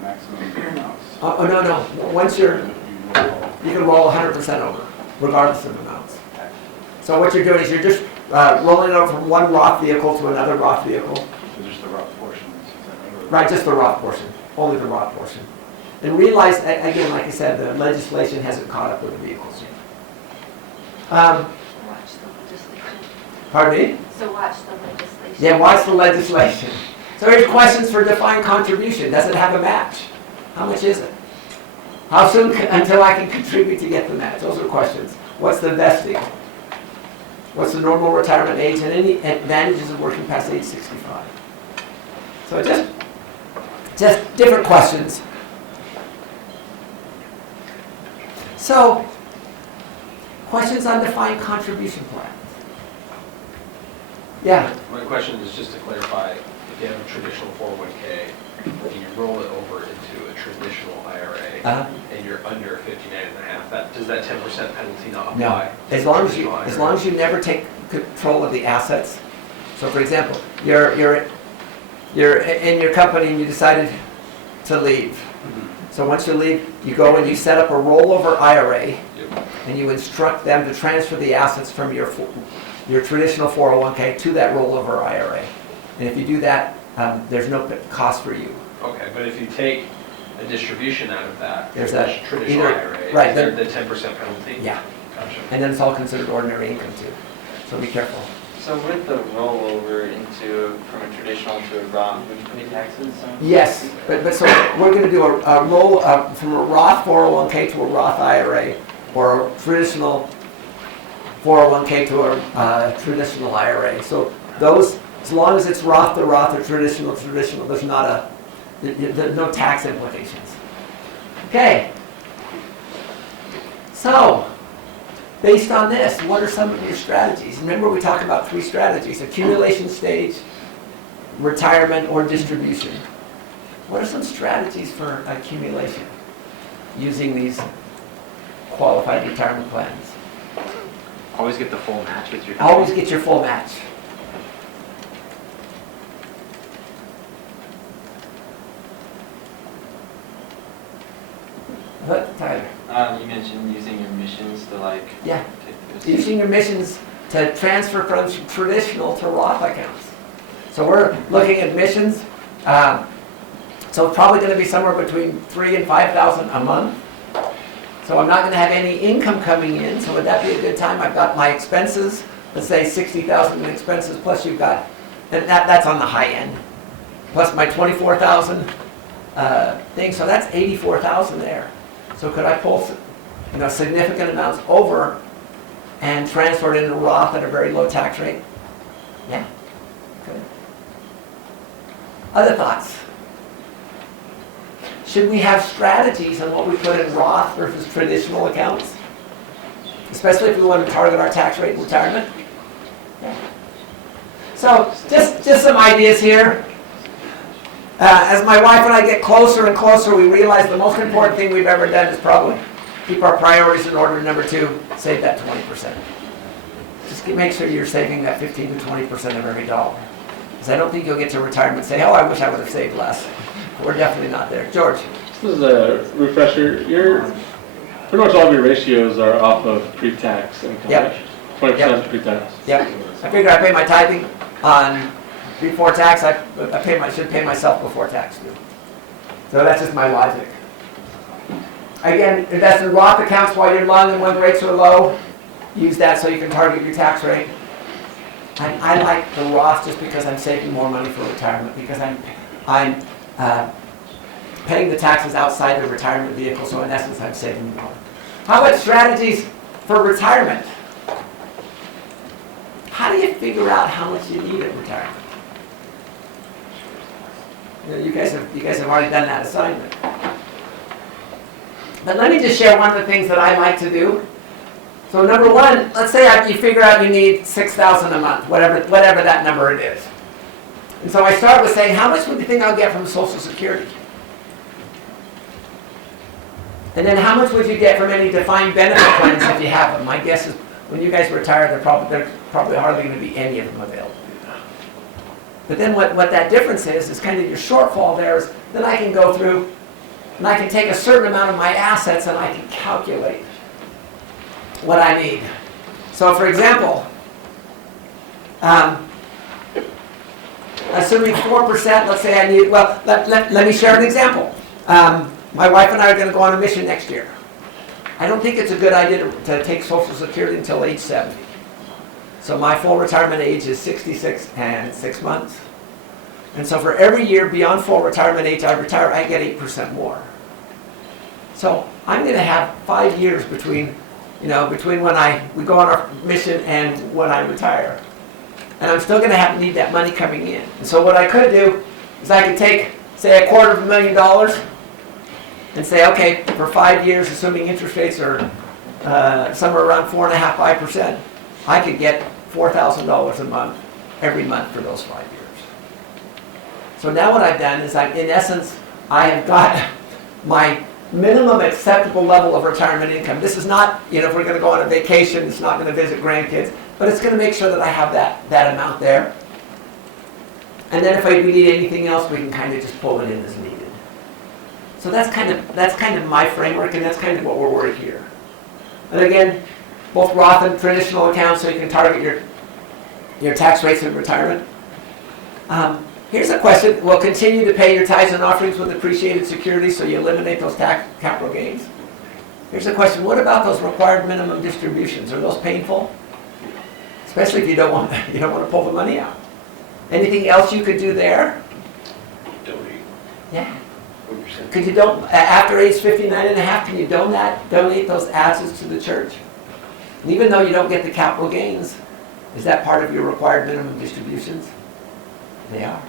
maximum amounts? Oh, no. Once you can roll 100% over, regardless of amounts. So what you're doing is you're just rolling it over from one Roth vehicle to another Roth vehicle. So just the rough portions? Right, just the Roth portion, only the Roth portion. And realize, again, like I said, the legislation hasn't caught up with the vehicles yet. Watch the legislation. Pardon me? So watch the legislation. Yeah, watch the legislation. So here's questions for defined contribution. Does it have a match? How much is it? How soon until I can contribute to get the match? Those are questions. What's the vesting? What's the normal retirement age and any advantages of working past age 65? So just different questions. So, questions on defined contribution plans? Yeah. My question is just to clarify, if you have a traditional 401k and you roll it over into a traditional IRA and you're under 59 and a half, does that 10% penalty not No. apply? As long as you never take control of the assets. So for example, you're in your company and you decided to leave. So once you leave, you go and you set up a rollover IRA and you instruct them to transfer the assets from your traditional 401k to that rollover IRA. And if you do that, there's no cost for you. Okay, but if you take a distribution out of that, There's that traditional either- IRA, right, is there then- the 10% penalty? Yeah. Gotcha. And then it's all considered ordinary income too. So be careful. So with the rollover from a traditional to a Roth, would you pay taxes on? Yes, but so we're going to do a roll from a Roth 401k to a Roth IRA, or a traditional 401k to a traditional IRA. So those, as long as it's Roth to Roth or traditional to traditional, there's no tax implications. Okay. So, based on this, what are some of your strategies? Remember, we talked about 3 strategies: accumulation stage, retirement, or distribution. What are some strategies for accumulation using these qualified retirement plans? Always get the full match with your. Always get your full match. What, Tyler? You mentioned using your missions to Yeah. take those. Using your missions to transfer from traditional to Roth accounts. So we're looking at missions. So it's probably going to be somewhere between $3,000 and $5,000 a month. So I'm not going to have any income coming in. So would that be a good time? I've got my expenses. Let's say $60,000 in expenses, plus you've got, and that's on the high end. Plus my $24,000 thing. So that's $84,000 there. So could I pull significant amounts over and transfer it into Roth at a very low tax rate? Yeah. Good. Other thoughts? Should we have strategies on what we put in Roth versus traditional accounts? Especially if we want to target our tax rate in retirement? Yeah. So just some ideas here. As my wife and I get closer and closer, we realize the most important thing we've ever done is probably keep our priorities in order. Number 2, save that 20%. Just make sure you're saving that 15 to 20% of every dollar. Because I don't think you'll get to retirement and say, oh, I wish I would have saved less. We're definitely not there. George? This is a refresher. Pretty much all of your ratios are off of pre-tax income. Yep. 20% Yep. pre-tax. Yep. I figure I pay my tithing on before tax. I should pay myself before tax too. So that's just my logic. Again, invest in Roth accounts while you're young and when rates are low. Use that so you can target your tax rate. I like the Roth just because I'm saving more money for retirement, because I'm paying the taxes outside the retirement vehicle, so in essence I'm saving more. How about strategies for retirement? How do you figure out how much you need at retirement? You guys have already done that assignment. But let me just share one of the things that I like to do. So number 1, let's say you figure out you need $6,000 a month, whatever that number it is. And so I start with saying, how much would you think I'll get from Social Security? And then how much would you get from any defined benefit plans if you have them? My guess is when you guys retire, there's probably hardly going to be any of them available. But then what that difference is kind of your shortfall there is then I can go through and I can take a certain amount of my assets and I can calculate what I need. So for example, assuming 4%, let's say I need, well, let me share an example. My wife and I are going to go on a mission next year. I don't think it's a good idea to take Social Security until age 70. So my full retirement age is 66 and 6 months. And so for every year beyond full retirement age I retire, I get 8% more. So I'm going to have 5 years between when we go on our mission and when I retire. And I'm still going to need that money coming in. And so what I could do is I could take, say, $250,000 and say, okay, for 5 years, assuming interest rates are somewhere around 4.5%, 5%, I could get $4,000 a month, every month for those 5 years. So now what I've done is, in essence, I have got my minimum acceptable level of retirement income. This is not, if we're going to go on a vacation, it's not going to visit grandkids, but it's going to make sure that I have that amount there. And then if we need anything else, we can kind of just pull it in as needed. So that's kind of my framework, and that's kind of what we're working here. And again, both Roth and traditional accounts, so you can target your tax rates in retirement. Here's a question. Will continue to pay your tithes and offerings with appreciated securities so you eliminate those tax capital gains? Here's a question. What about those required minimum distributions? Are those painful? Especially if you don't want to pull the money out. Anything else you could do there? Donate. Yeah. What you're saying. Could you after age 59 and a half, can you donate those assets to the church? And even though you don't get the capital gains, is that part of your required minimum distributions? They are.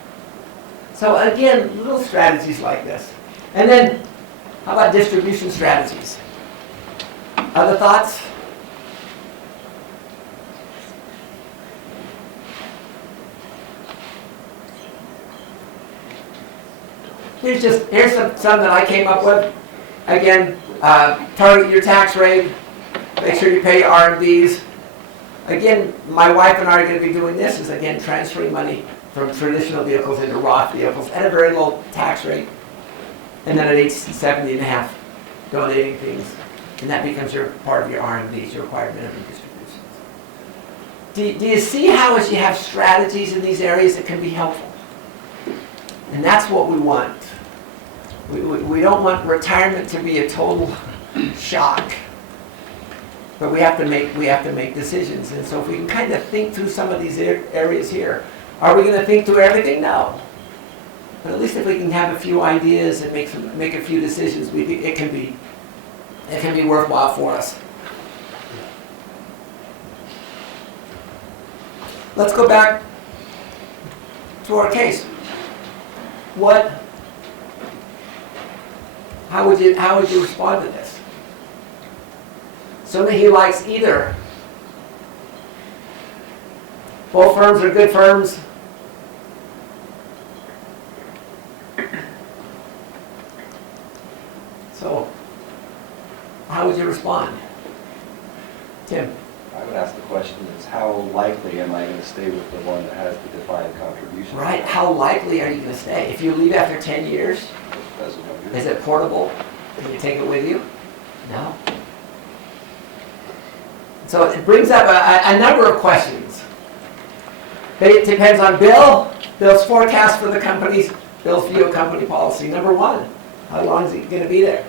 So again, little strategies like this. And then, how about distribution strategies? Other thoughts? Here's some that I came up with. Again, target your tax rate. Make sure you pay your R&Ds. Again, my wife and I are going to be doing this, is again transferring money from traditional vehicles into Roth vehicles at a very low tax rate. And then at age 70 and a half, donating things. And that becomes your part of your R&Ds, your required minimum distributions. Do you see how as you have strategies in these areas it can be helpful? And that's what we want. We don't want retirement to be a total shock. But we have to make decisions. And so if we can kind of think through some of these areas here, are we going to think through everything? No. But at least if we can have a few ideas and make a few decisions, it can be worthwhile for us. Let's go back to our case. How would you respond to this? Assuming he likes either. Both firms are good firms. So, how would you respond? Tim? I would ask the question is, how likely am I going to stay with the one that has the defined contribution? Right, how likely are you going to stay? If you leave after 10 years, That's what I'm doing. is it portable? Can you take it with you? No. So it brings up a number of questions. It depends on Bill's forecast for the company's, Bill's view of company policy. Number one, how long is he going to be there?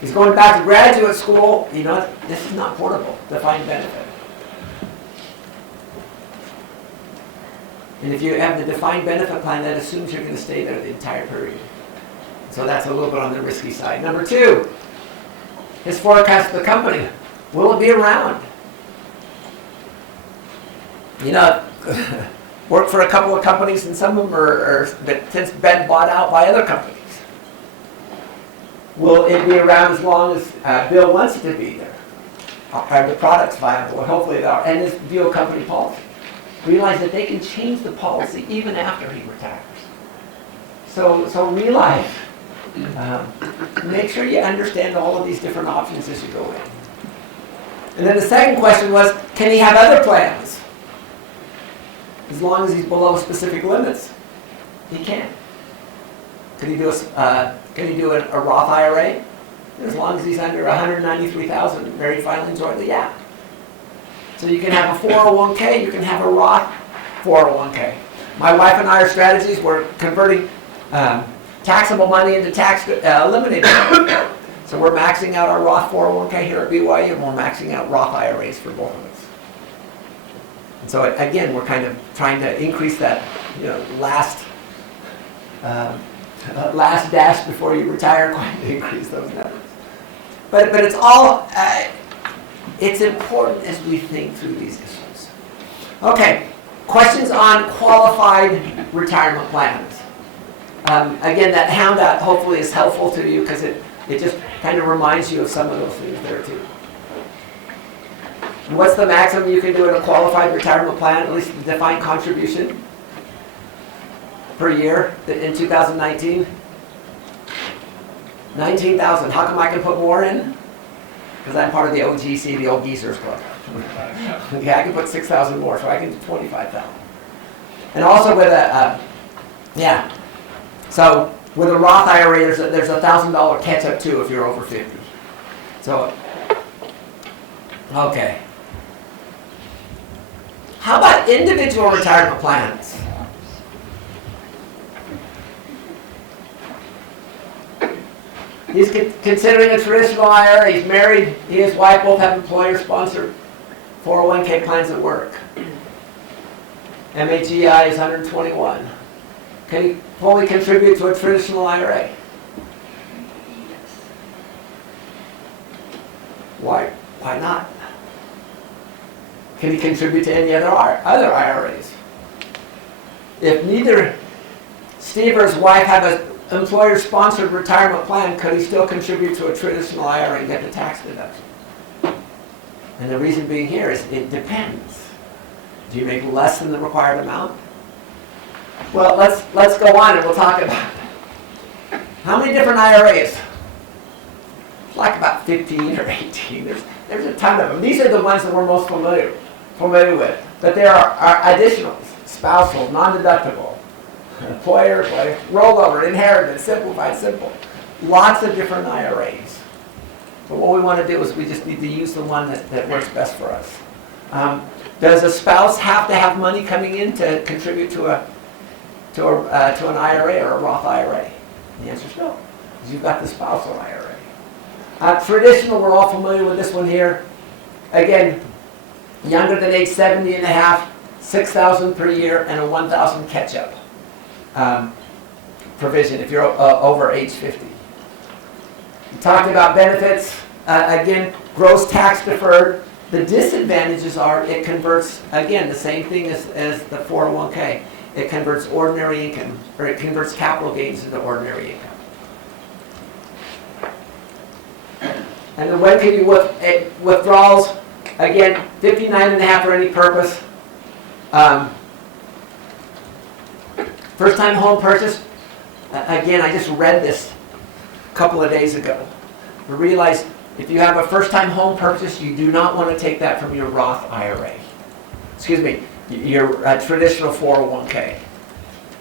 He's going back to graduate school. You know, this is not portable, defined benefit. And if you have the defined benefit plan, that assumes you're going to stay there the entire period. So that's a little bit on the risky side. Number two, his forecast for the company. Will it be around? You know, worked for a couple of companies, and some of them are since been bought out by other companies. Will it be around as long as Bill wants it to be there? Are the products viable? And hopefully they are. And his view of company policy. Realize that they can change the policy even after he retires. So realize, make sure you understand all of these different options as you go in. And then the second question was, can he have other plans? As long as he's below specific limits, he can. Could he do a Roth IRA? As long as he's under $193,000, married, filing jointly, yeah. So you can have a 401k, you can have a Roth 401k. My wife and I, our strategies were converting taxable money into tax eliminated. So we're maxing out our Roth 401k here at BYU, and we're maxing out Roth IRAs for both of us. And so again, we're kind of trying to increase that, last dash before you retire, quite to increase those numbers. But it's all, it's important as we think through these issues. Okay, questions on qualified retirement plans. Again, that handout hopefully is helpful to you because it just kind of reminds you of some of those things there too. What's the maximum you can do in a qualified retirement plan, at least the defined contribution per year in 2019? 19,000. How come I can put more in? Because I'm part of the OGC, the Old Geezers Club. Okay, I can put 6,000 more, so I can do 25,000. And also with so with a Roth IRA, there's a $1,000 catch-up too if you're over 50. So, okay. How about individual retirement plans? He's considering a traditional IRA. He's married. He and his wife both have employer-sponsored 401k plans at work. MHEI is 121. Can he fully contribute to a traditional IRA? Why not? Can he contribute to any other IRAs? If neither Steve or his wife have an employer-sponsored retirement plan, could he still contribute to a traditional IRA and get the tax deduction? And the reason being here is it depends. Do you make less than the required amount? Well, let's go on and we'll talk about it. How many different IRAs? Like about 15 or 18. There's a ton of them. These are the ones that we're most familiar with. But there are additionals: spousal, non-deductible, employer, rollover, inheritance, simplified, simple. Lots of different IRAs. But what we want to do is we just need to use the one that works best for us. Does a spouse have to have money coming in to contribute to an IRA or a Roth IRA? The answer is no, because you've got the spousal IRA. Traditional, we're all familiar with this one here. Again, younger than age 70 and a half, $6,000 per year, and a $1,000 catch-up provision if you're over age 50. We talked about benefits. Again, gross tax deferred. The disadvantages are it converts, again, the same thing as the 401k. It converts ordinary income, or it converts capital gains into ordinary income. And then when can you withdrawals? Again, 59 and a half for any purpose. First time home purchase. Again, I just read this a couple of days ago. I realized if you have a first time home purchase, you do not want to take that from your Roth IRA. Excuse me, your traditional 401k.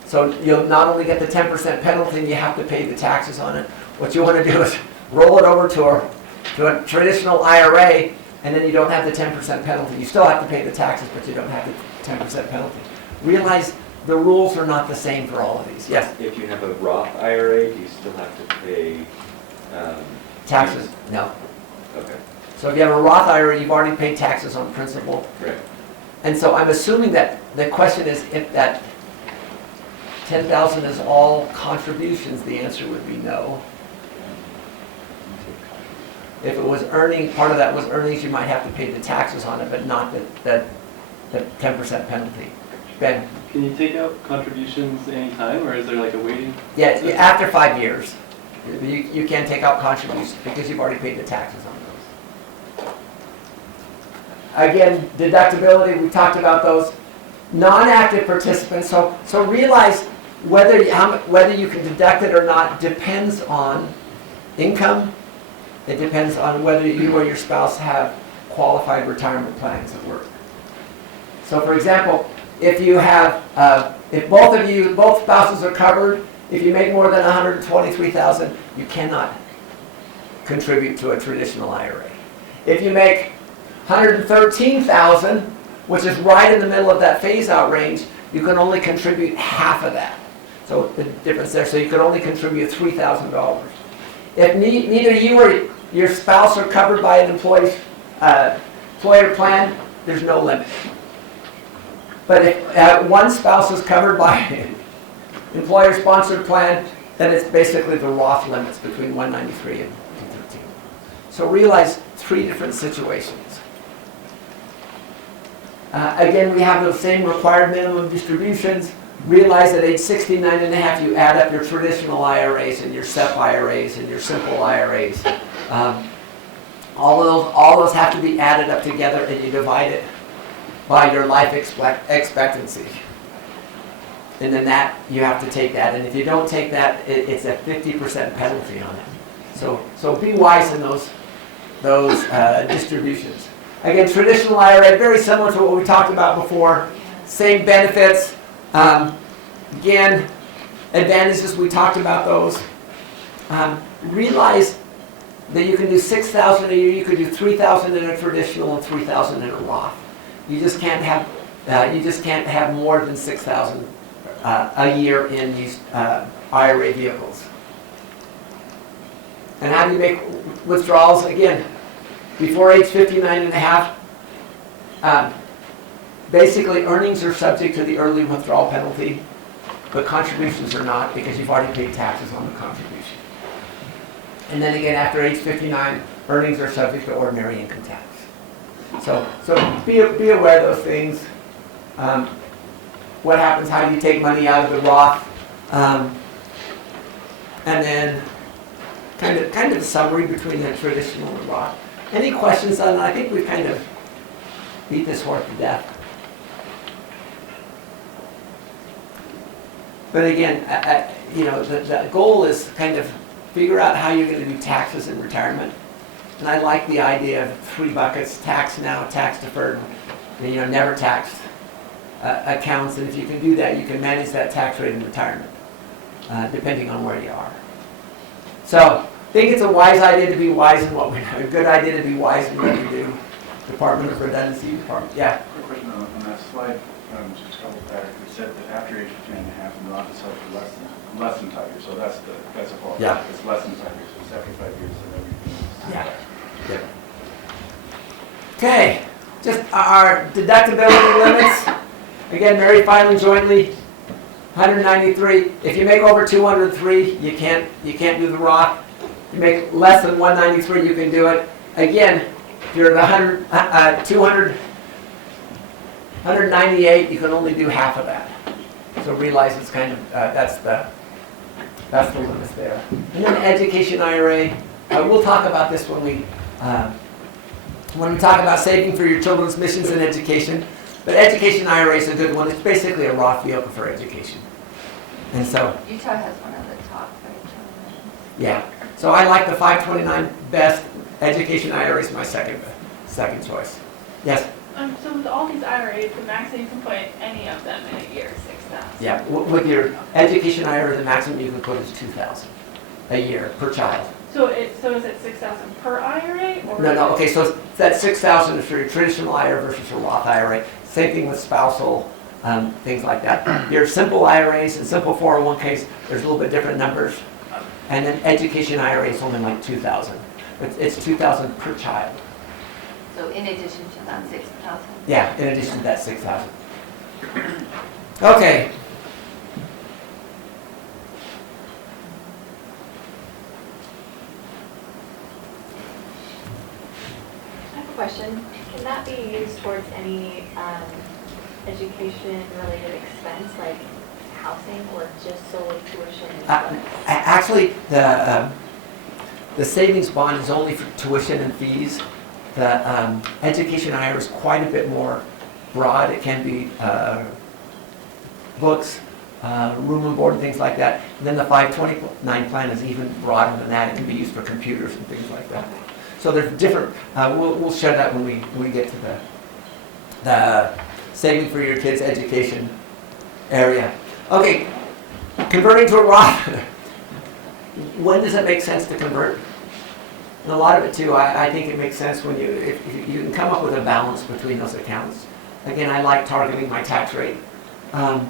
So you'll not only get the 10% penalty, you have to pay the taxes on it. What you want to do is roll it over to a traditional IRA, and then you don't have the 10% penalty. You still have to pay the taxes, but you don't have the 10% penalty. Realize the rules are not the same for all of these. Yes? If you have a Roth IRA, do you still have to pay Taxes? No. Okay. So if you have a Roth IRA, you've already paid taxes on principal. Right. And so I'm assuming that the question is if that 10,000 is all contributions, the answer would be no. If it was earning, part of that was earnings, you might have to pay the taxes on it, but not the 10% penalty. Ben? Can you take out contributions any time, or is there like a waiting? Yeah, after 5 years. You can't take out contributions because you've already paid the taxes on those. Again, deductibility, we talked about those. Non-active participants, so realize whether you can deduct it or not depends on income. It depends on whether you or your spouse have qualified retirement plans at work. So for example, if you have, if both spouses are covered, if you make more than $123,000, you cannot contribute to a traditional IRA. If you make $113,000, which is right in the middle of that phase-out range, you can only contribute half of that. So the difference there, so you can only contribute $3,000. If neither you or your spouse are covered by an employer plan, there's no limit. But if one spouse is covered by an employer-sponsored plan, then it's basically the Roth limits between 193 and 213. So realize 3 different situations. Again, we have those same required minimum distributions. Realize at age 69 and a half, you add up your traditional IRAs and your SEP IRAs and your simple IRAs. All those have to be added up together, and you divide it by your life expectancy. And then that, you have to take that. And if you don't take that, it's a 50% penalty on it. So be wise in those distributions. Again, traditional IRA, very similar to what we talked about before. Same benefits. Again, advantages, we talked about those. Realize that you can do $6,000 a year, you could do $3,000 in a traditional and $3,000 in a Roth. You just can't have more than $6,000 a year in these IRA vehicles. And how do you make withdrawals? Again, before age 59 and a half, Basically, earnings are subject to the early withdrawal penalty, but contributions are not because you've already paid taxes on the contribution. And then again, after age 59, earnings are subject to ordinary income tax. So be aware of those things. What happens, how do you take money out of the Roth? And then kind of a summary between the traditional and Roth. Any questions on that? I think we've kind of beat this horse to death. But again, the goal is kind of figure out how you're going to do taxes in retirement. And I like the idea of 3 buckets: tax now, tax deferred, and never taxed accounts. And if you can do that, you can manage that tax rate in retirement, depending on where you are. So I think it's a wise idea to be wise in what we do, a good idea to be wise in what we do. Department of Redundancy Department. Yeah. Quick question on that slide, just a couple of paragraphs. It said that after age 15 and a half, and Roth is held for less than 5 years. So that's a fault. Yeah. It's less than 5 years. So it's after 5 years, and everything. Yeah. Yep. Okay, just our deductibility limits. Again, married filing jointly, 193. If you make over 203, you can't do the Roth. If you make less than 193, you can do it. Again, if you're at 200, 198, you can only do half of that. So realize it's kind of that's the limits there. And then education IRA. We'll talk about this when we talk about saving for your children's missions and education. But education IRA is a good one. It's basically a Roth vehicle for education. And so, Utah has one of the top, right? yeah. So I like the 529 best. Education IRA is my second choice. Yes? So with all these IRAs, the maximum you can put any of them in a year is 6,000. Yeah. With your education IRA, the maximum you can put is 2,000 a year per child. So is it 6,000 per IRA or? No. Okay, so that 6,000 is for your traditional IRA versus your Roth IRA. Same thing with spousal, things like that. Your simple IRAs and simple 401ks, there's a little bit different numbers. And then education IRA is only like 2,000. It's 2,000 per child. So in addition to that 6,000? Yeah, in addition to that 6,000. Okay. I have a question. Can that be used towards any education-related expense, like housing, or just solely tuition? Actually, the savings bond is only for tuition and fees. The education IRA is quite a bit more broad. It can be books, room and board, and things like that. And then the 529 plan is even broader than that. It can be used for computers and things like that. So there's different. We'll share that when we get to the saving for your kids' education area. Okay, converting to a Roth. When does it make sense to convert? And a lot of it too, I think it makes sense when if you can come up with a balance between those accounts. Again, I like targeting my tax rate. I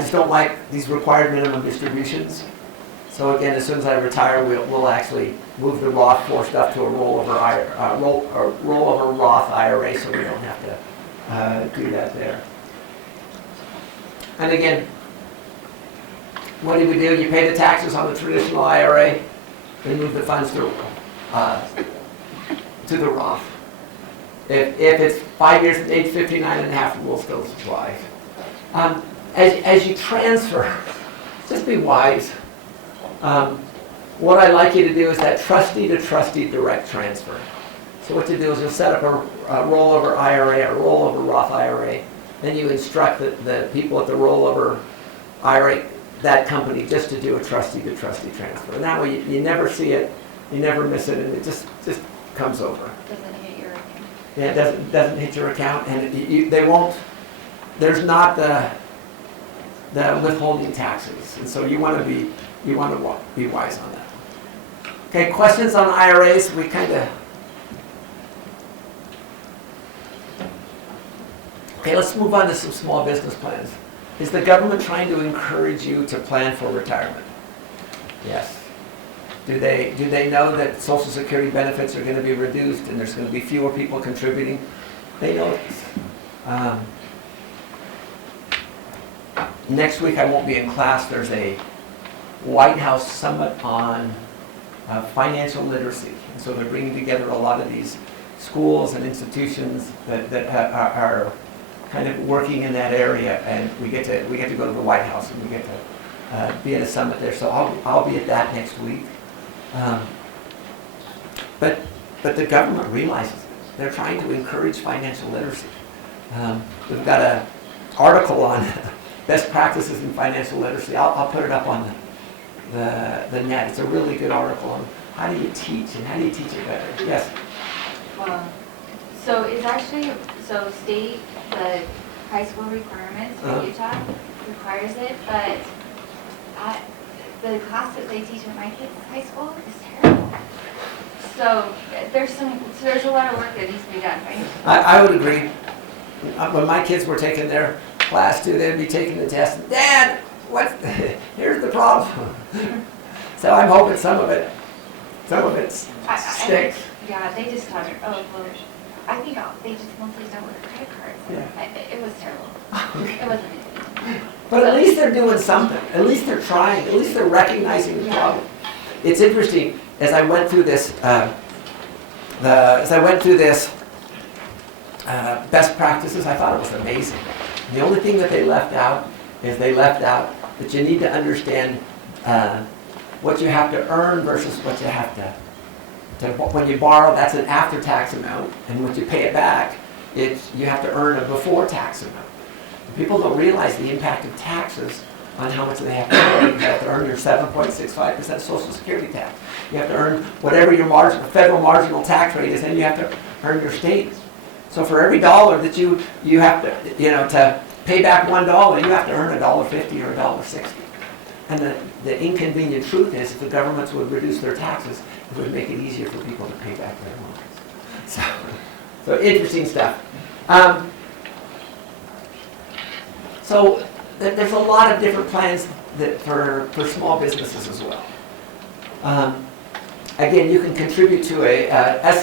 just don't like these required minimum distributions. So again, as soon as I retire, we'll actually move the Roth for stuff to a rollover Roth IRA, so we don't have to do that there. And again, what do? You pay the taxes on the traditional IRA, then move the funds to the Roth. If it's 5 years at age 59 and a half, we'll still apply. As you transfer, just be wise. What I'd like you to do is that trustee to trustee direct transfer. So what you do is you'll set up a rollover IRA or rollover Roth IRA. Then you instruct the people at the rollover IRA, that company, just to do a trustee to trustee transfer. And that way you never see it, you never miss it, and it just comes over. Doesn't hit your account. Yeah, it doesn't hit your account, and they won't. There's not the withholding taxes, and so you want to be wise on that. Okay, questions on IRAs? We kind of. Okay, let's move on to some small business plans. Is the government trying to encourage you to plan for retirement? Yes. Do they know that Social Security benefits are going to be reduced and there's going to be fewer people contributing? They know this. Next week I won't be in class. There's a White House summit on financial literacy. And so they're bringing together a lot of these schools and institutions that are kind of working in that area, and we get to go to the White House and we get to be at a summit there. So I'll be at that next week. But the government realizes this. They're trying to encourage financial literacy. We've got an article on best practices in financial literacy. I'll put it up on the net. It's a really good article on how do you teach and how do you teach it better. Yes? So it's actually, state, the high school requirements for Utah requires it, but the class that they teach at my kids' high school is terrible. So there's a lot of work that needs to be done, right? I would agree. When my kids were taking their class too, they'd be taking the test. Dad, here's the problem. So I'm hoping some of it sticks. Yeah, they just taught me, I think they just mostly done with credit cards. Yeah. It was terrible. It wasn't anything. But at least they're doing something. At least they're trying. At least they're recognizing the problem. It's interesting, as I went through this, best practices, I thought it was amazing. The only thing that they left out is that you need to understand what you have to earn versus what you have to when you borrow, that's an after-tax amount, and when you pay it back, you have to earn a before-tax amount. People don't realize the impact of taxes on how much they have to earn. You have to earn your 7.65% Social Security tax. You have to earn whatever your federal marginal tax rate is, and you have to earn your state. So for every dollar that you have to pay back $1, you have to earn $1.50 or $1.60. And the inconvenient truth is, if the governments would reduce their taxes, it would make it easier for people to pay back their loans. So interesting stuff. So there's a lot of different plans for small businesses as well. Again, you can contribute to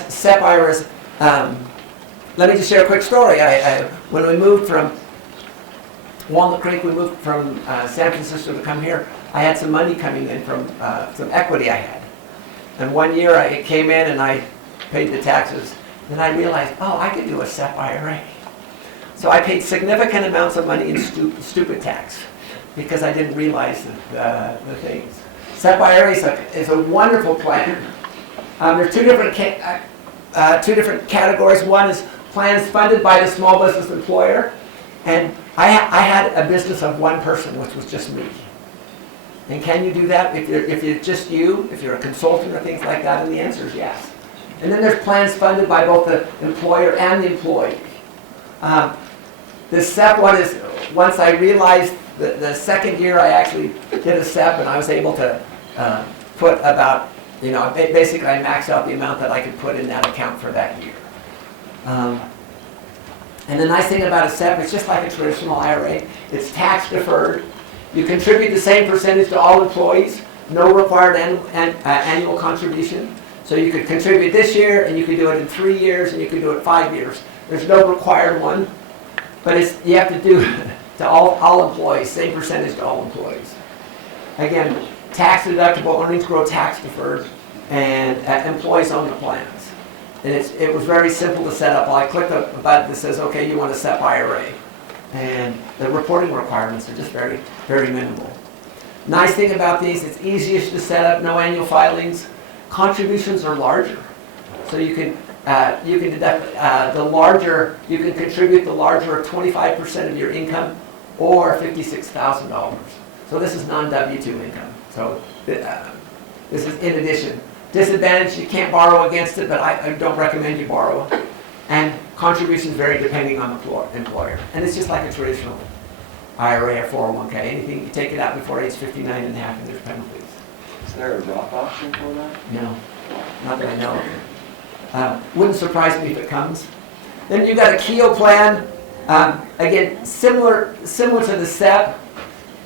SEP IRAs. Let me just share a quick story. When we moved from Walnut Creek, we moved from San Francisco to come here. I had some money coming in from some equity I had. And one year I came in and I paid the taxes. Then I realized, I could do a SEP IRA. So I paid significant amounts of money in stupid tax because I didn't realize the things. SEP IRA is a wonderful plan. There's two different categories. One is plans funded by the small business employer. And I had a business of one person, which was just me. And can you do that if you're just you, if you're a consultant or things like that? And the answer is yes. And then there's plans funded by both the employer and the employee. The SEP one is, once I realized the second year I actually did a SEP and I was able to put about, basically I maxed out the amount that I could put in that account for that year. And the nice thing about a SEP, it's just like a traditional IRA. It's tax deferred. You contribute the same percentage to all employees, no required annual contribution. So you could contribute this year, and you could do it in 3 years, and you could do it 5 years. There's no required one, but you have to do to all employees, same percentage to all employees. Again, tax deductible, earnings grow tax deferred, and employees own the plans. And it was very simple to set up. I clicked a button that says, okay, you want a SEP IRA. And the reporting requirements are just very, very minimal. Nice thing about these, it's easiest to set up, no annual filings. Contributions are larger. So you can deduct you can contribute the larger of 25% of your income or $56,000. So this is non-W-2 income. So this is in addition. Disadvantage, you can't borrow against it, but I don't recommend you borrow. And contributions vary depending on the employer. And it's just like a traditional IRA or 401k. Anything, you take it out before age 59 and a half and there's penalties. Is there a Roth option for that? No, not that I know of. Wouldn't surprise me if it comes. Then you've got a KEO plan. Again, similar to the SEP.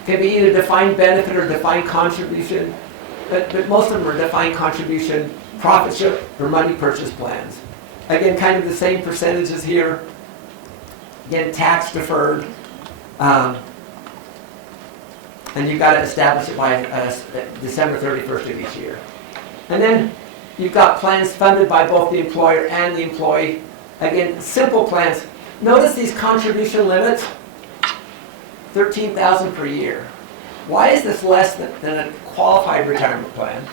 Can be either defined benefit or defined contribution. But most of them are defined contribution, profit share, or money purchase plans. Again, kind of the same percentages here. again, tax deferred. And you've got to establish it by December 31st of each year. And then you've got plans funded by both the employer and the employee. Again, simple plans. Notice these contribution limits, $13,000 per year. Why is this less than a qualified retirement plan?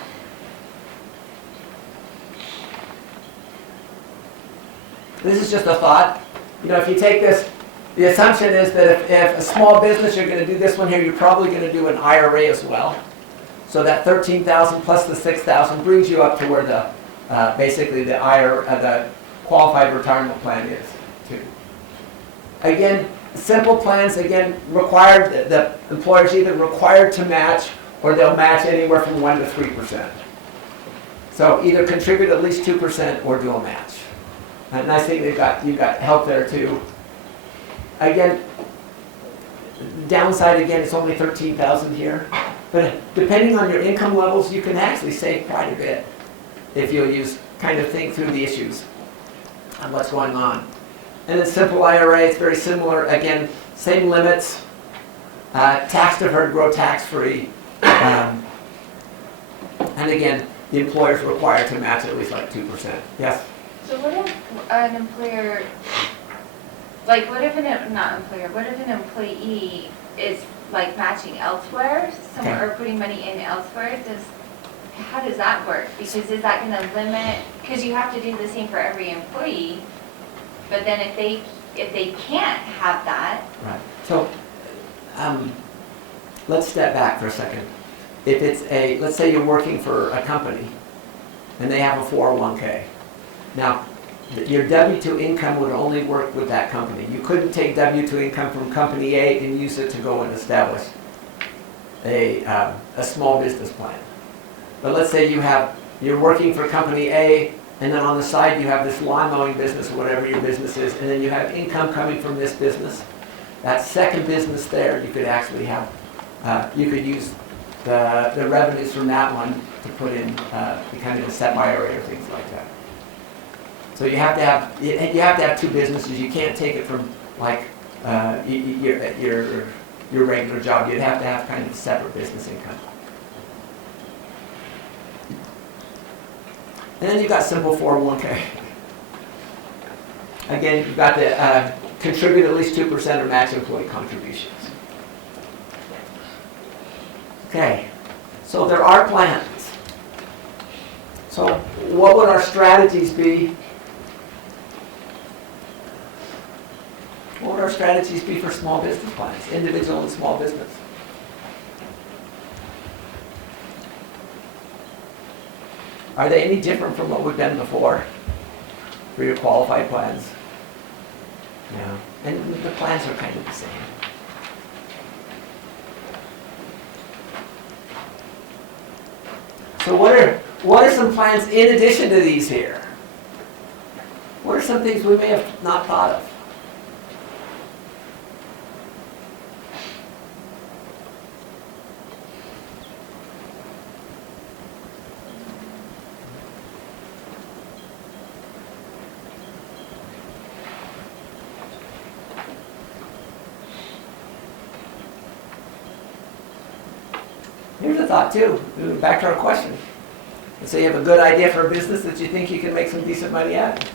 This is just a thought. You know, if you take this, the assumption is that if a small business, you're going to do this one here, you're probably going to do an IRA as well. So that $13,000 plus the $6,000 brings you up to where the basically the the qualified retirement plan is too. Again, simple plans, again, required, the employer's either required to match or they'll match anywhere from 1% to 3%. So either contribute at least 2% or do a match. And I think you've got help there too. Again, downside again, it's only $13,000 here. But depending on your income levels, you can actually save quite a bit if you'll kind of think through the issues on what's going on. And then simple IRA, it's very similar. Again, same limits. Tax deferred, grow tax free. And again, the employer's required to match at least like 2%. Yes? So what if an employer, like what if what if an employee is like matching elsewhere, somewhere, or putting money in elsewhere? How does that work? Because is that going to limit, because you have to do the same for every employee, but then if they can't have that. Right. So let's step back for a second. If it's let's say you're working for a company and they have a 401k. Now, your W-2 income would only work with that company. You couldn't take W-2 income from company A and use it to go and establish a small business plan. But let's say you're working for company A, and then on the side you have this lawn mowing business or whatever your business is, and then you have income coming from this business. That second business there, you could actually have, you could use the revenues from that one to put in kind of a SEP IRA or things like that. So you have to have two businesses. You can't take it from like your regular job. You'd have to have kind of a separate business income. And then you've got simple 401k. Again, you've got to contribute at least 2% or match employee contributions. Okay, so there are plans. So what would our strategies be? What would our strategies be for small business plans, individual and small business? Are they any different from what we've done before for your qualified plans? No. And the plans are kind of the same. So what are some plans in addition to these here? What are some things we may have not thought of? Here's a thought too, back to our question. Let's say you have a good idea for a business that you think you can make some decent money at.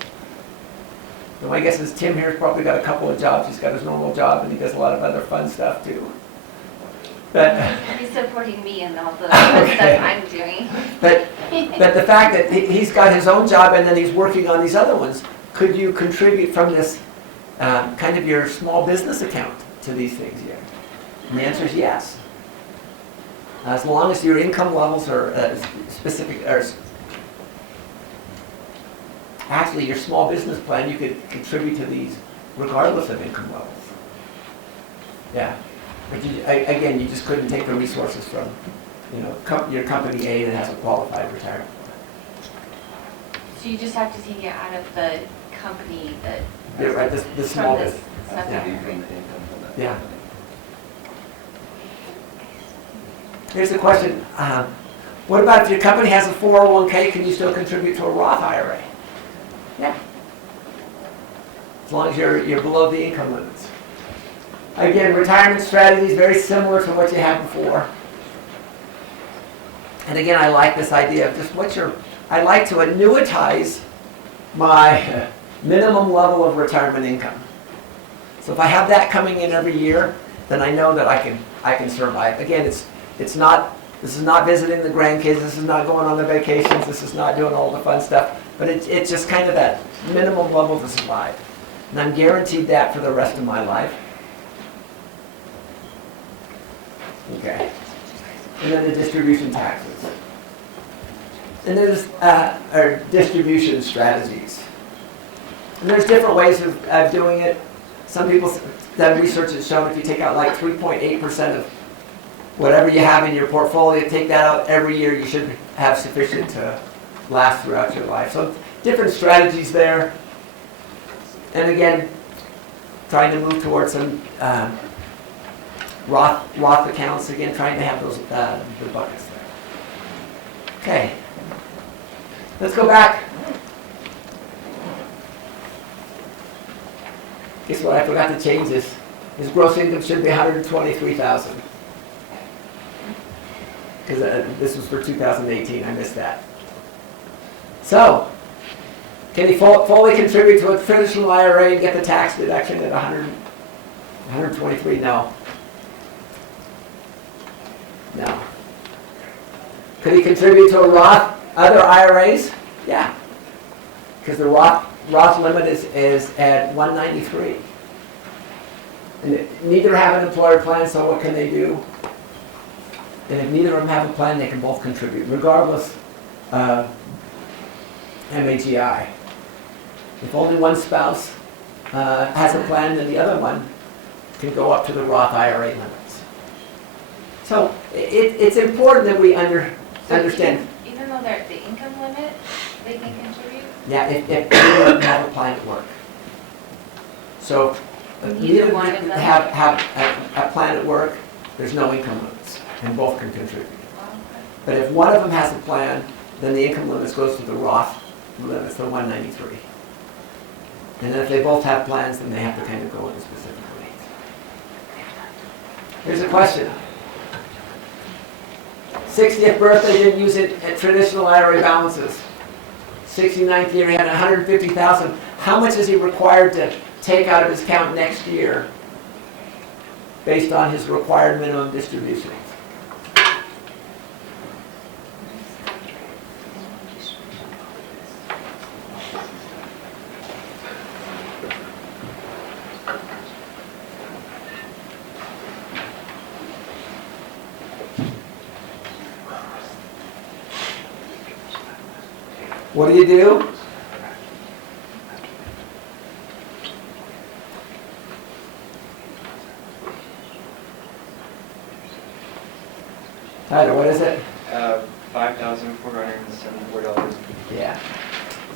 And my guess is Tim here's probably got a couple of jobs. He's got his normal job and he does a lot of other fun stuff too. But He's supporting me in all the stuff I'm doing. But the fact that he's got his own job and then he's working on these other ones, could you contribute from this kind of your small business account to these things here? And the answer is yes. As long as your income levels are specific, or actually your small business plan, you could contribute to these regardless of income levels. Yeah, but again, you just couldn't take the resources from, your company A that has a qualified retirement plan. So you just have to take it out of the company that. Yeah, right. The small business. Yeah. Here's the question. What about if your company has a 401k, can you still contribute to a Roth IRA? Yeah. as long as you're below the income limits. Again, retirement strategy is very similar to what you had before. And again, I like this idea of just I like to annuitize my minimum level of retirement income. So if I have that coming in every year, then I know that I can survive. Again, this is not visiting the grandkids, this is not going on the vacations, this is not doing all the fun stuff, but it's just kind of that minimum level to survive. And I'm guaranteed that for the rest of my life. Okay. And then the distribution taxes. And there's our distribution strategies. And there's different ways of doing it. Some people, that research has shown if you take out like 3.8% of whatever you have in your portfolio, take that out every year, you should have sufficient to last throughout your life. So different strategies there. And again, trying to move towards some Roth accounts, again, trying to have those the buckets there. Okay. Let's go back. Guess what? I forgot to change this. His gross income should be $123,000. Because this was for 2018. I missed that. So, can he fully contribute to a traditional IRA and get the tax deduction at 123? No. No. Could he contribute to a Roth, other IRAs? Yeah. Because the Roth limit is at 193. And neither have an employer plan, so what can they do? And if neither of them have a plan, they can both contribute, regardless of MAGI. If only one spouse has a plan, then the other one can go up to the Roth IRA limits. So it's important that we understand. Even though they're at the income limit, they can contribute? Yeah, if neither of them have a plan at work. So if neither one of them have a plan at work, there's no income limits, and both can contribute. But if one of them has a plan, then the income limits goes to the Roth limits, the 193. And then if they both have plans, then they have to kind of go into specific rates. Here's a question. 60th birthday, didn't use it at traditional IRA balances. 69th year, he had $150,000. How much is he required to take out of his account next year based on his required minimum distributions? What do you do? Tyler, what is it? $5,474. Yeah.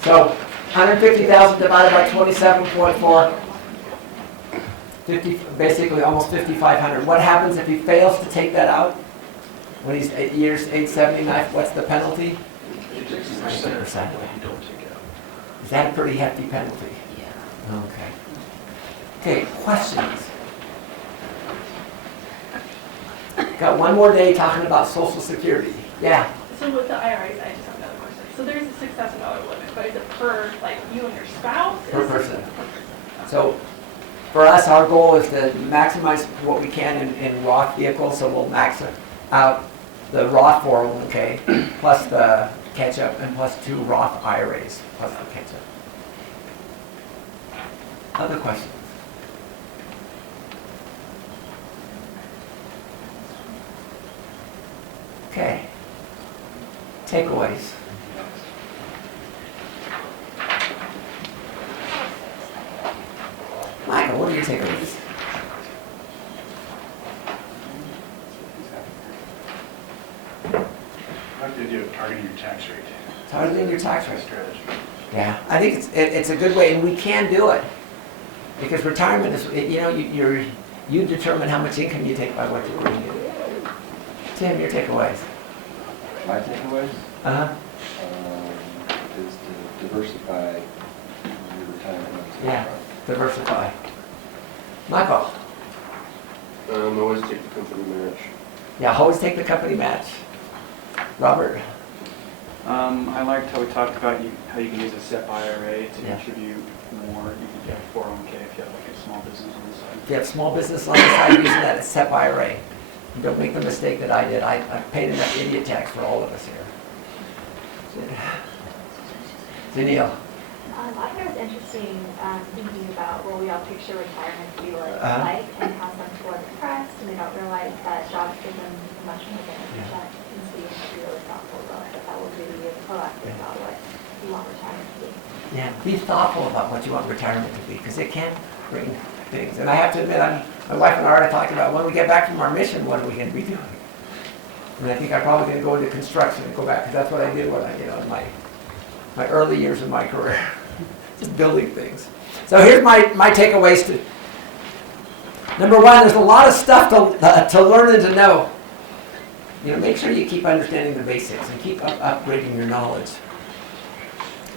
So 150,000 divided by 27.4, basically almost 5,500. What happens if he fails to take that out when he's age 79? What's the penalty? 6%. Is that a pretty hefty penalty? Yeah. Okay. Okay, questions? Got one more day talking about Social Security. Yeah. So with the IRAs, I just have another question. So there's a $6,000 limit, but is it per, like, you and your spouse? Per person. So for us, our goal is to maximize what we can in Roth vehicles, so we'll max out the Roth 401k plus the catch-up and plus 2 Roth IRAs plus the catch-up. Other questions? Okay. Takeaways. Michael, what are your takeaways? I like the idea of targeting your tax rate. Targeting your tax rate. Strategy. Yeah, I think it's a good way, and we can do it. Because retirement is, you determine how much income you take by what you bring in. Tim, your takeaways. My takeaways Uh-huh. is to diversify your retirement. Yeah. diversify. Michael? Always take the company match. Yeah, always take the company match. Robert? I liked how we talked about how you can use a SEP IRA to Yeah. contribute more. You can get a 401k if you have like a small business on the side. If you have small business on the side using that as SEP IRA, don't make the mistake that I did. I paid enough idiot tax for all of us here. Neil? I thought it was interesting thinking about what we all picture retirement to be like, and how some people are depressed and they don't realize that jobs give them much more benefit that can see and be really thoughtful about it. That will really be proactive about what you want retirement to be. Yeah, be thoughtful about what you want retirement to be, because it can bring things. And I have to admit, my wife and I are talking about when we get back from our mission, what are we going to be doing? And I think I'm probably going to go into construction and go back, because that's what I did when I, in my early years of my career, just building things. So here's my takeaways. Number one, there's a lot of stuff to learn and to know. Make sure you keep understanding the basics and keep upgrading your knowledge.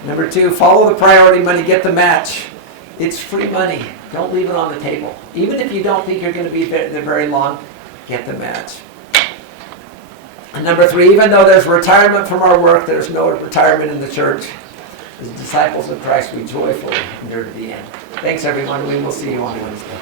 Number two, follow the priority money, get the match. It's free money. Don't leave it on the table. Even if you don't think you're going to be there very long, get the match. And number three, even though there's retirement from our work, there's no retirement in the church. As disciples of Christ, we joyfully endure to the end. Thanks, everyone. We will see you on Wednesday.